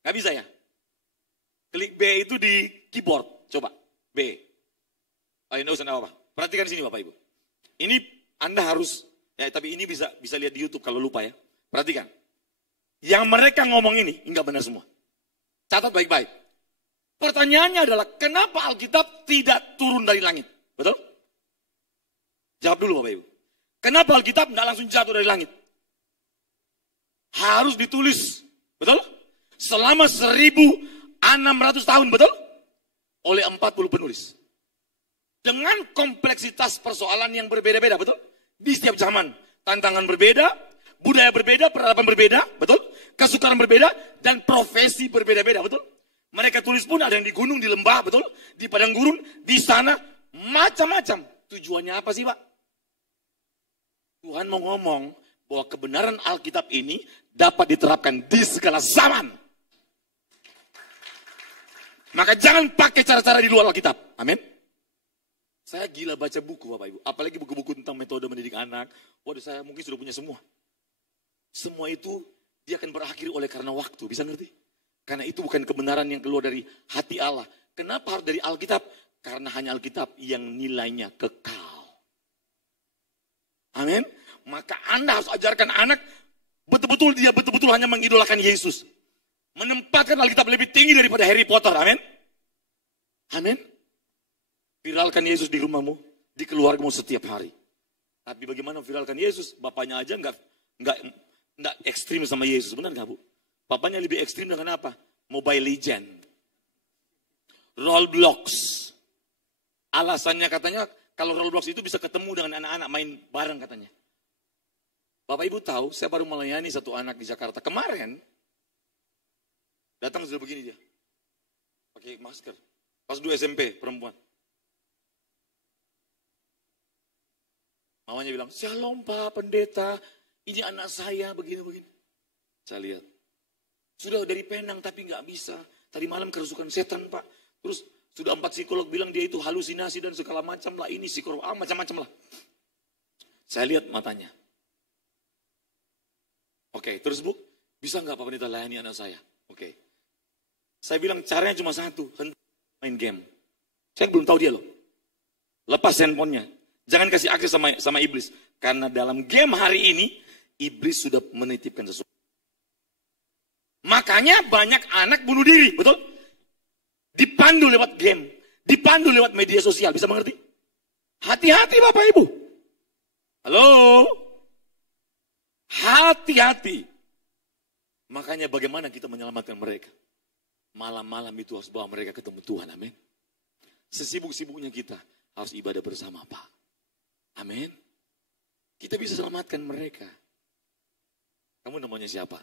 Nggak bisa ya? Klik B itu di keyboard. Coba, B. Ayo, nggak usah apa. Perhatikan sini Bapak Ibu. Ini Anda harus, ya tapi ini bisa lihat di YouTube kalau lupa ya. Perhatikan. Yang mereka ngomong ini, enggak benar semua. Catat baik-baik. Pertanyaannya adalah, kenapa Alkitab tidak turun dari langit? Betul? Jawab dulu Bapak Ibu. Kenapa Alkitab enggak langsung jatuh dari langit? Harus ditulis. Betul? Selama 1600 tahun, betul? Oleh 40 penulis. Dengan kompleksitas persoalan yang berbeda-beda, betul? Di setiap zaman, tantangan berbeda, budaya berbeda, peradaban berbeda, betul? Kesukaan berbeda, dan profesi berbeda-beda, betul? Mereka tulis pun ada yang di gunung, di lembah, betul? Di padang gurun, di sana, macam-macam. Tujuannya apa sih, Pak? Tuhan mau ngomong bahwa kebenaran Alkitab ini dapat diterapkan di segala zaman. Maka jangan pakai cara-cara di luar Alkitab. Amin. Saya gila baca buku Bapak Ibu. Apalagi buku-buku tentang metode mendidik anak. Waduh, saya mungkin sudah punya semua. Semua itu dia akan berakhir oleh karena waktu. Bisa ngerti? Karena itu bukan kebenaran yang keluar dari hati Allah. Kenapa harus dari Alkitab? Karena hanya Alkitab yang nilainya kekal. Amin. Maka Anda harus ajarkan anak betul-betul dia betul-betul hanya mengidolakan Yesus. Menempatkan Alkitab lebih tinggi daripada Harry Potter. Amin. Amin. Viralkan Yesus di rumahmu, di keluargamu setiap hari. Tapi bagaimana viralkan Yesus? Bapaknya aja nggak ekstrim sama Yesus, benar nggak Bu? Bapaknya lebih ekstrim dengan apa? Mobile Legend, Roblox. Alasannya katanya kalau Roblox itu bisa ketemu dengan anak-anak main bareng katanya. Bapak Ibu tahu, saya baru melayani satu anak di Jakarta kemarin. Datang sudah begini dia, pakai masker. Pas 2 SMP perempuan. Mamanya bilang, "Shalom Pak Pendeta, ini anak saya begini-begini." Saya lihat, sudah dari Penang tapi nggak bisa. Tadi malam kerasukan setan Pak. Terus sudah 4 psikolog bilang dia itu halusinasi dan segala macam lah. Ini psikolog, macam-macam lah. Saya lihat matanya. Oke, terus Bu, bisa nggak Pak Pendeta layani anak saya? Oke. Saya bilang caranya cuma satu, main game. Saya belum tahu dia loh. Lepas handphonenya. Jangan kasih akses sama iblis. Karena dalam game hari ini, iblis sudah menitipkan sesuatu. Makanya banyak anak bunuh diri, betul? Dipandu lewat game. Dipandu lewat media sosial, bisa mengerti? Hati-hati Bapak Ibu. Halo? Hati-hati. Makanya bagaimana kita menyelamatkan mereka? Malam-malam itu harus bawa mereka ketemu Tuhan, amin. Sesibuk-sibuknya kita harus ibadah bersama Pak. Amin. Kita bisa selamatkan mereka. Kamu namanya siapa?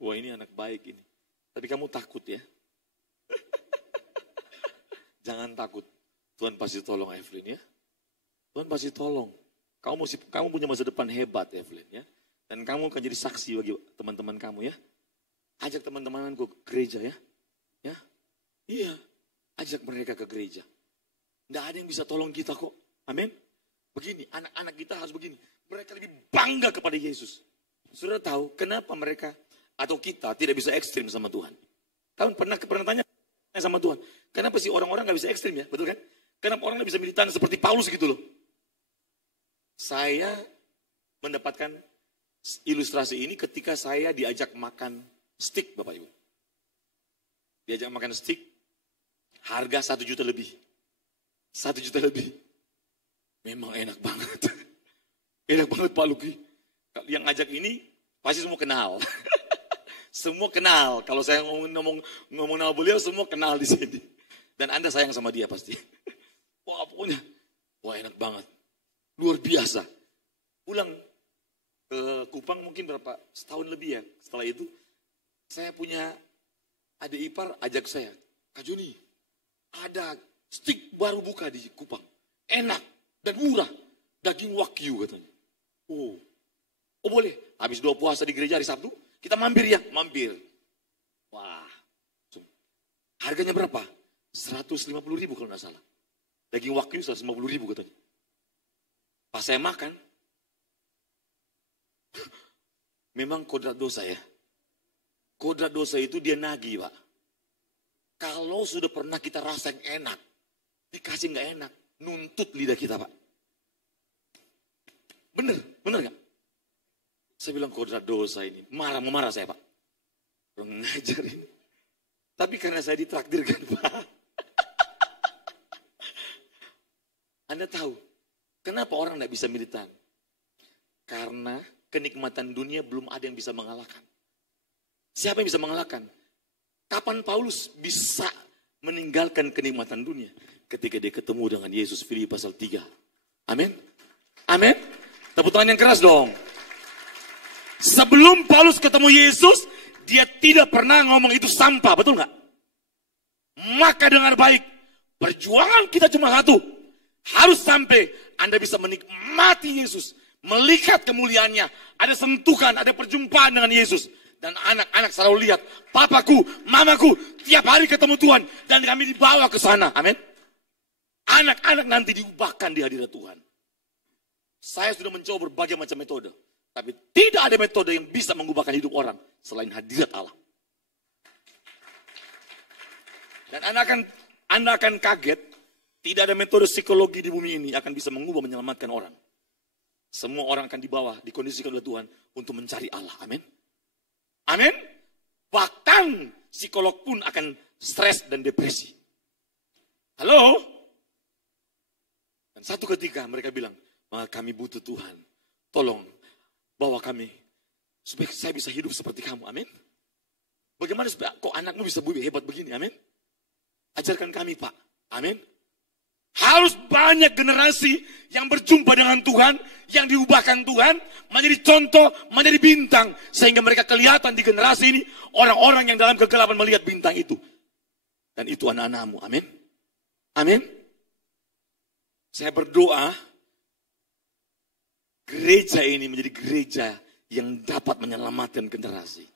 Wah ini anak baik ini. Tapi kamu takut ya. Jangan takut. Tuhan pasti tolong Evelyn ya. Tuhan pasti tolong. Kamu punya masa depan hebat Evelyn ya. Dan kamu akan jadi saksi bagi teman-teman kamu ya. Ajak teman-teman ke gereja ya. Ya. Iya. Ajak mereka ke gereja. Tidak ada yang bisa tolong kita kok. Amin. Begini, anak-anak kita harus begini. Mereka lebih bangga kepada Yesus. Sudah tahu kenapa mereka atau kita tidak bisa ekstrim sama Tuhan. Tahun pernah tanya sama Tuhan, kenapa sih orang-orang gak bisa ekstrim ya, betul kan? Kenapa orang gak bisa militan seperti Paulus gitu loh? Saya mendapatkan ilustrasi ini ketika saya diajak makan steak, Bapak Ibu. Diajak makan steak, harga 1 juta lebih. 1 juta lebih. Memang enak banget. Enak banget Pak Luki. Yang ngajak ini pasti semua kenal. Semua kenal. Kalau saya ngomong nama beliau, semua kenal di sini. Dan Anda sayang sama dia pasti. Wah pokoknya, wah enak banget. Luar biasa. Pulang ke Kupang mungkin setahun lebih ya. Setelah itu, saya punya adik ipar ajak saya. Kak Joni, ada steak baru buka di Kupang. Enak dan murah. Daging wagyu katanya. Oh boleh. Habis 2 puasa di gereja hari Sabtu, kita mampir ya, mampir. Wah, harganya berapa? 150.000 kalau nggak salah. Daging wagyu 150.000 katanya. Pas saya makan, memang kodrat dosa ya. Kodrat dosa itu dia nagih Pak. Kalau sudah pernah kita rasa yang enak, dikasih nggak enak, nuntut lidah kita Pak. Bener nggak? Saya bilang kodrat dosa ini, memarah saya Pak. Kurang ngajar ini. Tapi karena saya ditraktirkan Pak. Anda tahu, kenapa orang tidak bisa militan? Karena kenikmatan dunia belum ada yang bisa mengalahkan. Siapa yang bisa mengalahkan? Kapan Paulus bisa meninggalkan kenikmatan dunia? Ketika dia ketemu dengan Yesus, Filipi pasal 3. Amin. Amin. Tepuk tangan yang keras dong. Sebelum Paulus ketemu Yesus, dia tidak pernah ngomong itu sampah, betul nggak? Maka dengar baik, perjuangan kita cuma satu. Harus sampai Anda bisa menikmati Yesus, melihat kemuliaannya, ada sentuhan, ada perjumpaan dengan Yesus. Dan anak-anak selalu lihat, papaku, mamaku, tiap hari ketemu Tuhan, dan kami dibawa ke sana, amin. Anak-anak nanti diubahkan di hadirat Tuhan. Saya sudah mencoba berbagai macam metode. Tapi tidak ada metode yang bisa mengubahkan hidup orang selain hadirat Allah. Dan Anda akan kaget, tidak ada metode psikologi di bumi ini akan bisa mengubah, menyelamatkan orang. Semua orang akan dibawa, dikondisikan oleh Tuhan untuk mencari Allah. Amin. Amin. Bahkan psikolog pun akan stres dan depresi. Halo? Dan satu ketika mereka bilang, kami butuh Tuhan. Tolong bawa kami supaya saya bisa hidup seperti kamu. Amin. Bagaimana supaya kok anakmu bisa hebat begini? Amin. Ajarkan kami Pak. Amin. Harus banyak generasi yang berjumpa dengan Tuhan, yang diubahkan Tuhan, menjadi contoh, menjadi bintang. Sehingga mereka kelihatan di generasi ini, orang-orang yang dalam kegelapan melihat bintang itu. Dan itu anak-anakmu. Amin. Amin. Saya berdoa, gereja ini menjadi gereja yang dapat menyelamatkan generasi.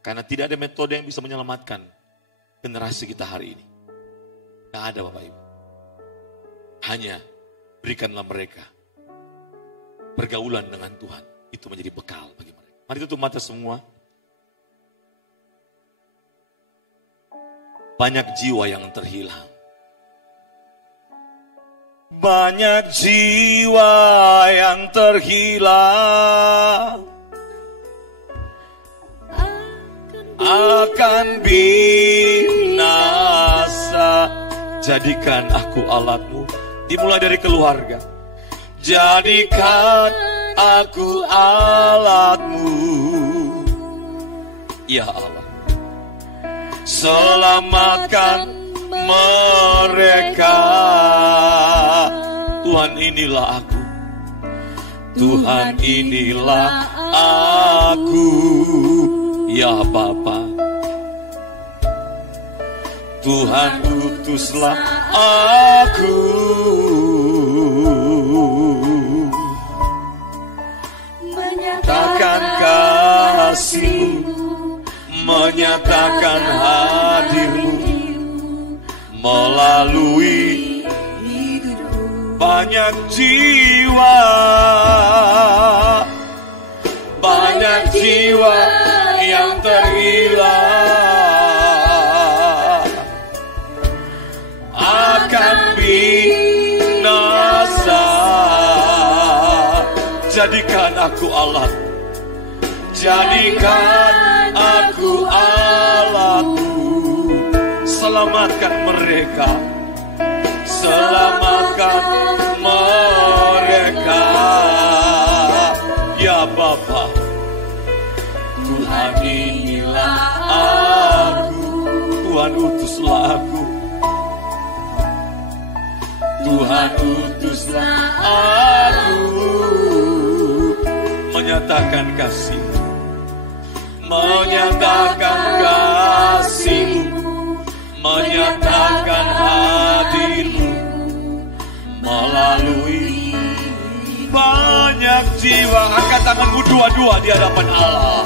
Karena tidak ada metode yang bisa menyelamatkan generasi kita hari ini. Tidak ada Bapak Ibu. Hanya berikanlah mereka pergaulan dengan Tuhan. Itu menjadi bekal bagi mereka. Mari tutup mata semua. Banyak jiwa yang terhilang. Banyak jiwa yang terhilang. Akan binasa. Jadikan aku alatmu. Dimulai dari keluarga. Jadikan aku alatmu, ya Allah. Selamatkan mereka. Tuhan inilah aku. Tuhan inilah aku. Ya Bapa, Tuhan utuslah aku. Menyatakan kasih-Mu, menyatakan hadir-Mu melalui hidupku. Banyak jiwa aku Allah. Jadikan aku Allahku. Selamatkan mereka. Selamatkan mereka. Ya Bapa, Tuhan inilah aku. Tuhan utuslah aku. Tuhan utuslah aku. Menyatakan kasih, menyatakan kasih-Mu, menyatakan hadir-Mu melalui banyak jiwa. Angkat tanganmu dua-dua di hadapan Allah.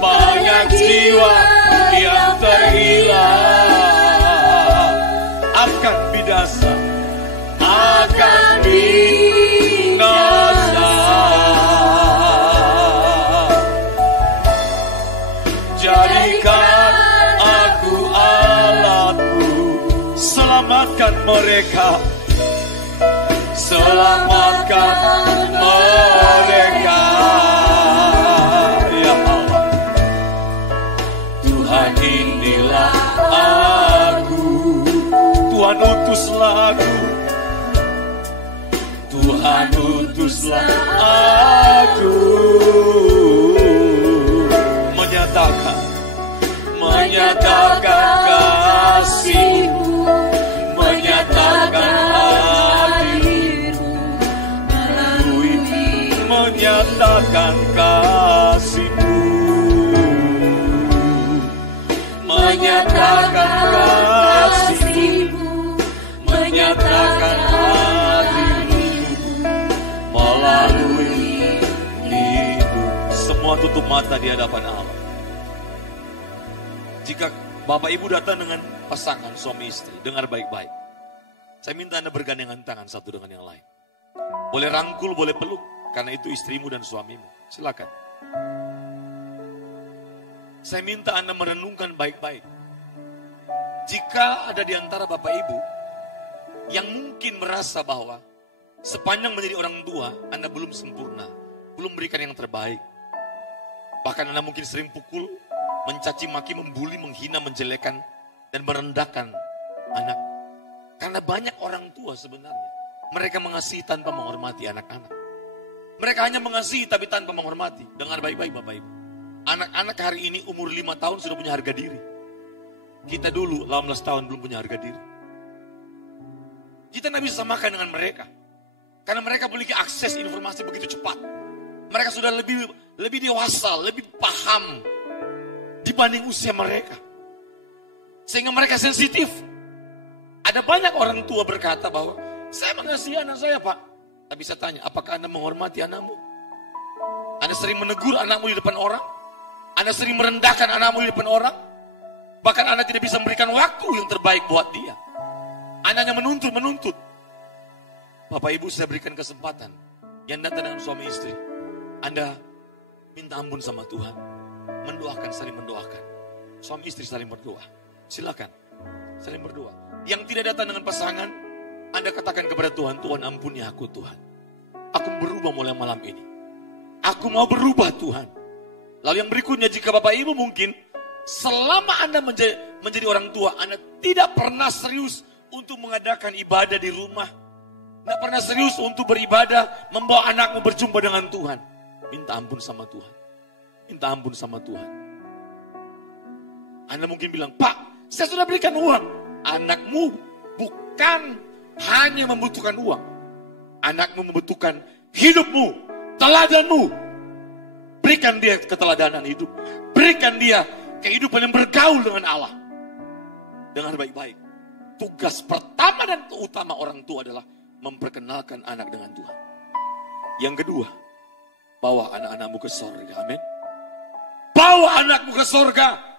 Banyak jiwa yang terhilang akan binasa, akan binasa. Jadikan aku Allahku. Selamatkan mereka. Selamatkan mereka. Ya Allah, Tuhan inilah aku. Tuhan utuslah aku. Tuhan utuslah aku. Menyatakan kasih-Mu, menyatakan hadir-Mu melalui, menyatakan kasih-Mu, menyatakan kasih-Mu, menyatakan hadir-Mu melalui hidup. Semua tutup mata di hadapan Allah. Jika Bapak Ibu datang dengan pasangan suami istri, dengar baik-baik. Saya minta Anda bergandengan tangan satu dengan yang lain. Boleh rangkul, boleh peluk, karena itu istrimu dan suamimu. Silakan. Saya minta Anda merenungkan baik-baik. Jika ada di antara Bapak Ibu yang mungkin merasa bahwa sepanjang menjadi orang tua, Anda belum sempurna, belum berikan yang terbaik. Bahkan Anda mungkin sering pukul, mencaci maki, membuli, menghina, menjelekan, dan merendahkan anak. Karena banyak orang tua sebenarnya, mereka mengasihi tanpa menghormati anak-anak. Mereka hanya mengasihi tapi tanpa menghormati. Dengar baik-baik Bapak Ibu. Anak-anak hari ini umur 5 tahun sudah punya harga diri. Kita dulu 18 tahun belum punya harga diri. Kita tidak bisa samakan dengan mereka. Karena mereka memiliki akses informasi begitu cepat. Mereka sudah lebih dewasa, lebih paham dibanding usia mereka. Sehingga mereka sensitif. Ada banyak orang tua berkata bahwa saya mengasihi anak saya Pak. Tapi saya tanya, apakah Anda menghormati anakmu? Anda sering menegur anakmu di depan orang? Anda sering merendahkan anakmu di depan orang? Bahkan Anda tidak bisa memberikan waktu yang terbaik buat dia. Anda hanya menuntut. Bapak Ibu, saya berikan kesempatan. Yang datang dengan suami istri, Anda minta ampun sama Tuhan. Mendoakan, saling mendoakan. Suami istri saling berdoa. Silakan, saling berdoa. Yang tidak datang dengan pasangan, Anda katakan kepada Tuhan, Tuhan ampuni aku Tuhan. Aku berubah mulai malam ini. Aku mau berubah Tuhan. Lalu yang berikutnya, jika Bapak Ibu mungkin selama Anda menjadi orang tua, Anda tidak pernah serius untuk mengadakan ibadah di rumah. Tidak pernah serius untuk beribadah, membawa anakmu berjumpa dengan Tuhan. Minta ampun sama Tuhan. Minta ampun sama Tuhan. Anda mungkin bilang, Pak, saya sudah berikan uang. Anakmu bukan hanya membutuhkan uang. Anakmu membutuhkan hidupmu, teladanmu. Berikan dia keteladanan hidup. Berikan dia kehidupan yang bergaul dengan Allah. Dengar baik-baik. Tugas pertama dan utama orang tua adalah memperkenalkan anak dengan Tuhan. Yang kedua, bawa anak-anakmu ke sorga. Amin. Bawa anakmu ke sorga.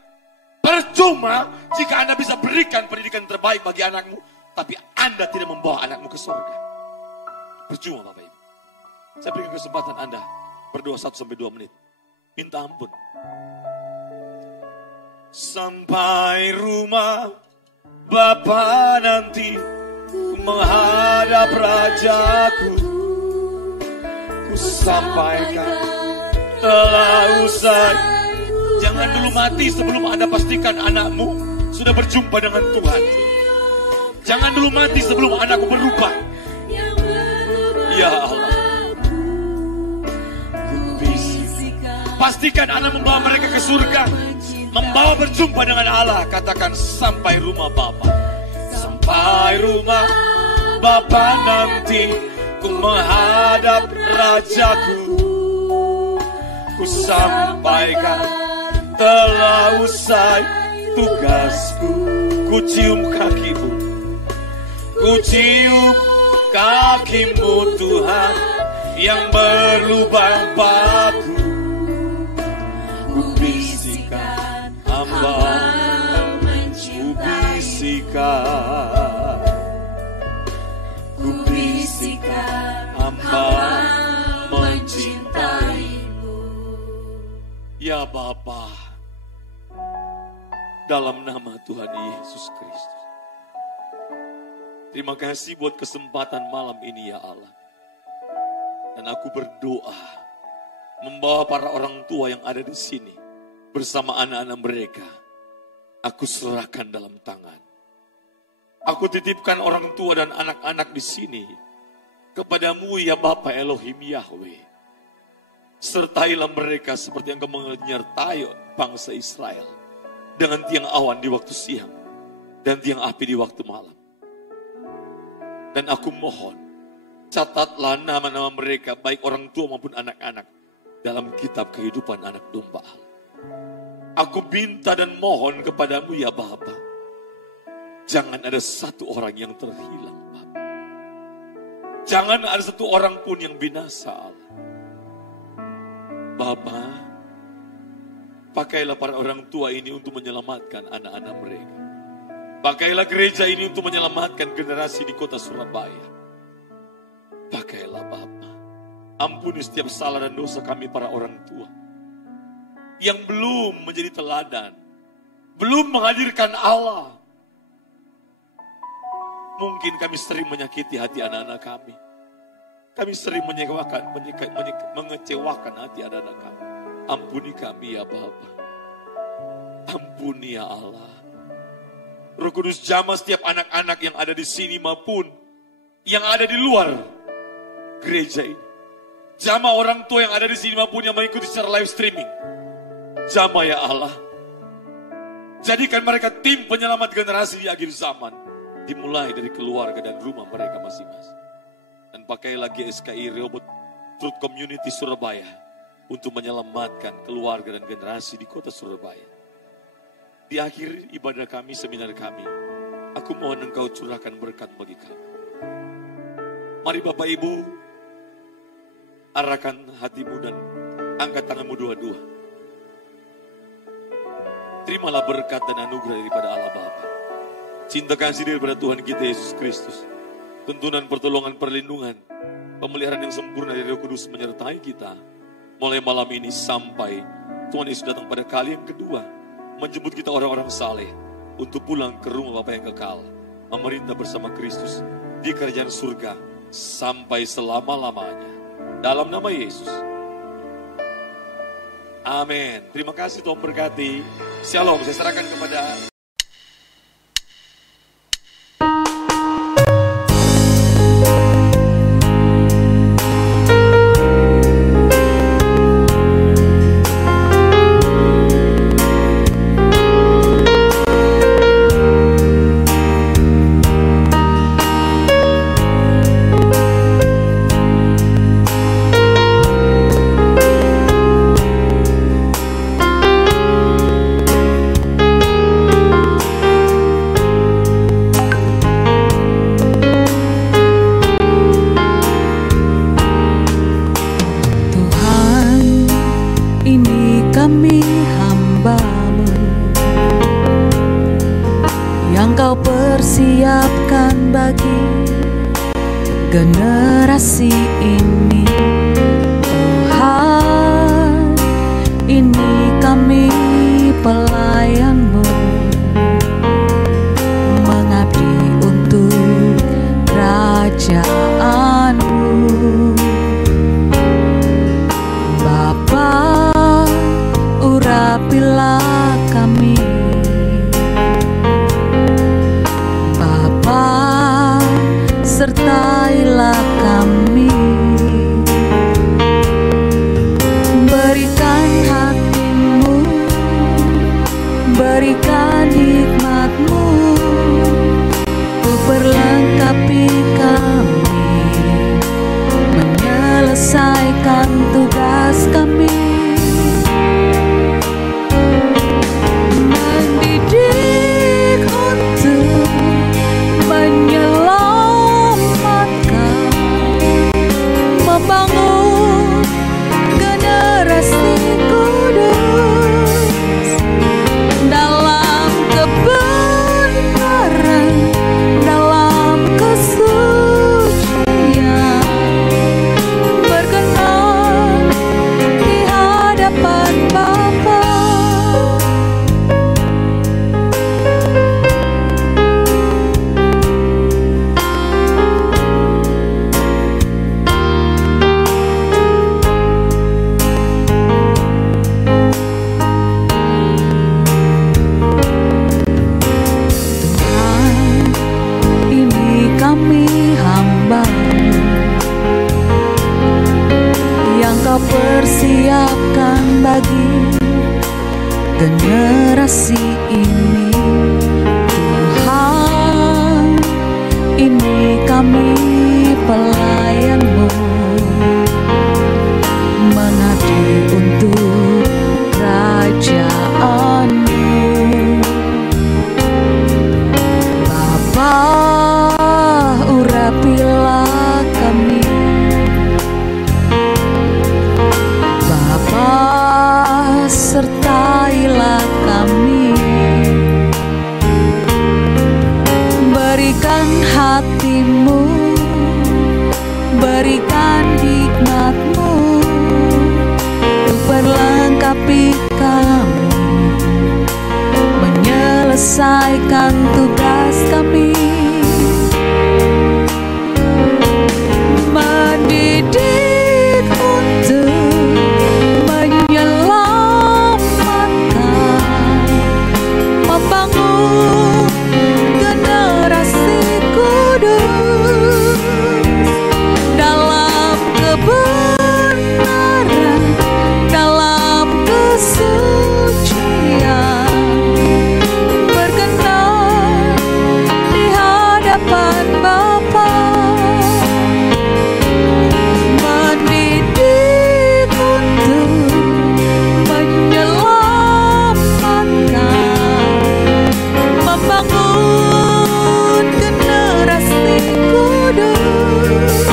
Percuma jika Anda bisa berikan pendidikan terbaik bagi anakmu, tapi Anda tidak membawa anakmu ke sorga. Percuma Bapak Ibu. Saya berikan kesempatan Anda berdoa 1-2 menit. Minta ampun. Sampai rumah Bapa nanti ku menghadap Rajaku. Ku ku sampaikan telah usai. Jangan dulu mati sebelum Anda pastikan anakmu sudah berjumpa dengan Tuhan. Jangan dulu mati sebelum anakku berubah. Ya Allah, pastikan Anda membawa mereka ke surga, membawa berjumpa dengan Allah. Katakan, sampai rumah Bapa. Sampai rumah Bapa nanti, ku menghadap Rajaku. Ku sampaikan telah usai tugasku. Ku cium kakimu, ku cium kakimu Tuhan yang berlubang batu. Ku bisikan hamba, ku bisikan, ku bisikan hamba mencintaimu. Ya Bapa, dalam nama Tuhan Yesus Kristus, terima kasih buat kesempatan malam ini ya Allah. Dan aku berdoa membawa para orang tua yang ada di sini bersama anak-anak mereka. Aku serahkan dalam tangan. Aku titipkan orang tua dan anak-anak di sini kepadamu ya Bapa Elohim Yahweh. Sertailah mereka seperti yang Kau menyertai bangsa Israel dengan tiang awan di waktu siang dan tiang api di waktu malam. Dan aku mohon, catatlah nama-nama mereka, baik orang tua maupun anak-anak, dalam kitab kehidupan anak domba Allah. Aku minta dan mohon kepadamu ya Bapa, jangan ada satu orang yang terhilang, Bapa. Jangan ada satu orang pun yang binasa, Allah. Bapa, pakailah para orang tua ini untuk menyelamatkan anak-anak mereka. Pakailah gereja ini untuk menyelamatkan generasi di kota Surabaya. Pakailah Bapa. Ampuni setiap salah dan dosa kami para orang tua yang belum menjadi teladan, belum menghadirkan Allah. Mungkin kami sering menyakiti hati anak-anak kami. Kami sering mengecewakan hati anak-anak kami. Ampuni kami ya Bapa. Ampuni ya Allah. Roh Kudus jamah setiap anak-anak yang ada di sini maupun yang ada di luar gereja ini. Jamah orang tua yang ada di sini maupun yang mengikuti secara live streaming. Jamah ya Allah. Jadikan mereka tim penyelamat generasi di akhir zaman. Dimulai dari keluarga dan rumah mereka masing-masing. Dan pakailah GSKI Rehoboth Truth Community Surabaya untuk menyelamatkan keluarga dan generasi di kota Surabaya. Di akhir ibadah kami, seminar kami, aku mohon Engkau curahkan berkat bagi kami. Mari Bapak Ibu, arahkan hatimu dan angkat tanganmu dua-dua. Terimalah berkat dan anugerah daripada Allah Bapa. Cinta kasih daripada Tuhan kita Yesus Kristus. Tuntunan pertolongan perlindungan, pemeliharaan yang sempurna dari Roh Kudus menyertai kita. Mulai malam ini sampai Tuhan Yesus datang pada kali yang kedua. Menjemput kita orang-orang saleh untuk pulang ke rumah Bapa yang kekal. Memerintah bersama Kristus di kerajaan surga sampai selama-lamanya. Dalam nama Yesus. Amin. Terima kasih, Tuhan berkati. Shalom. Saya serahkan kepada generasi ini. Tuhan, ini kami pelayan-Mu, mengabdi untuk kerajaan-Mu. lakukan bagi generasi ini. Tuhan, ini kami pelayan-Mu, mengabdi untuk kerajaan-Mu. Bapa, urapilah kami. Bapa, sertailah kami. Berikan hati-Mu, berikan hikmat-Mu untuk berlengkapi kami, menyelesaikan tugas kami, mendidik untuk menyelamatkan, membangun generasi kudus dalam kebenaran, dalam kesucian, berkenan di hadapan Bapa, mendidik untuk menyelamatkan, membangun generasi kudus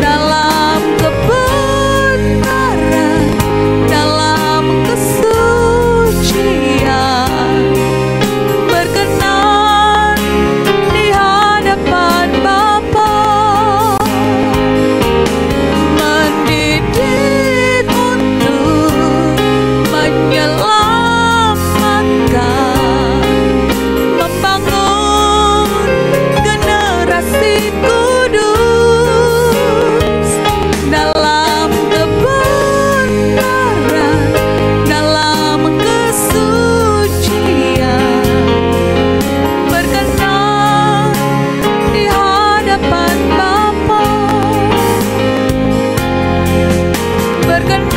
dalam kebenaran, dalam kesucian, berkenan di hadapan Bapa, mendidik untuk menyelamatkan, membangun generasi kudus dalam kebenaran, dalam kesucian, berkenan di hadapan Bapa, berkenan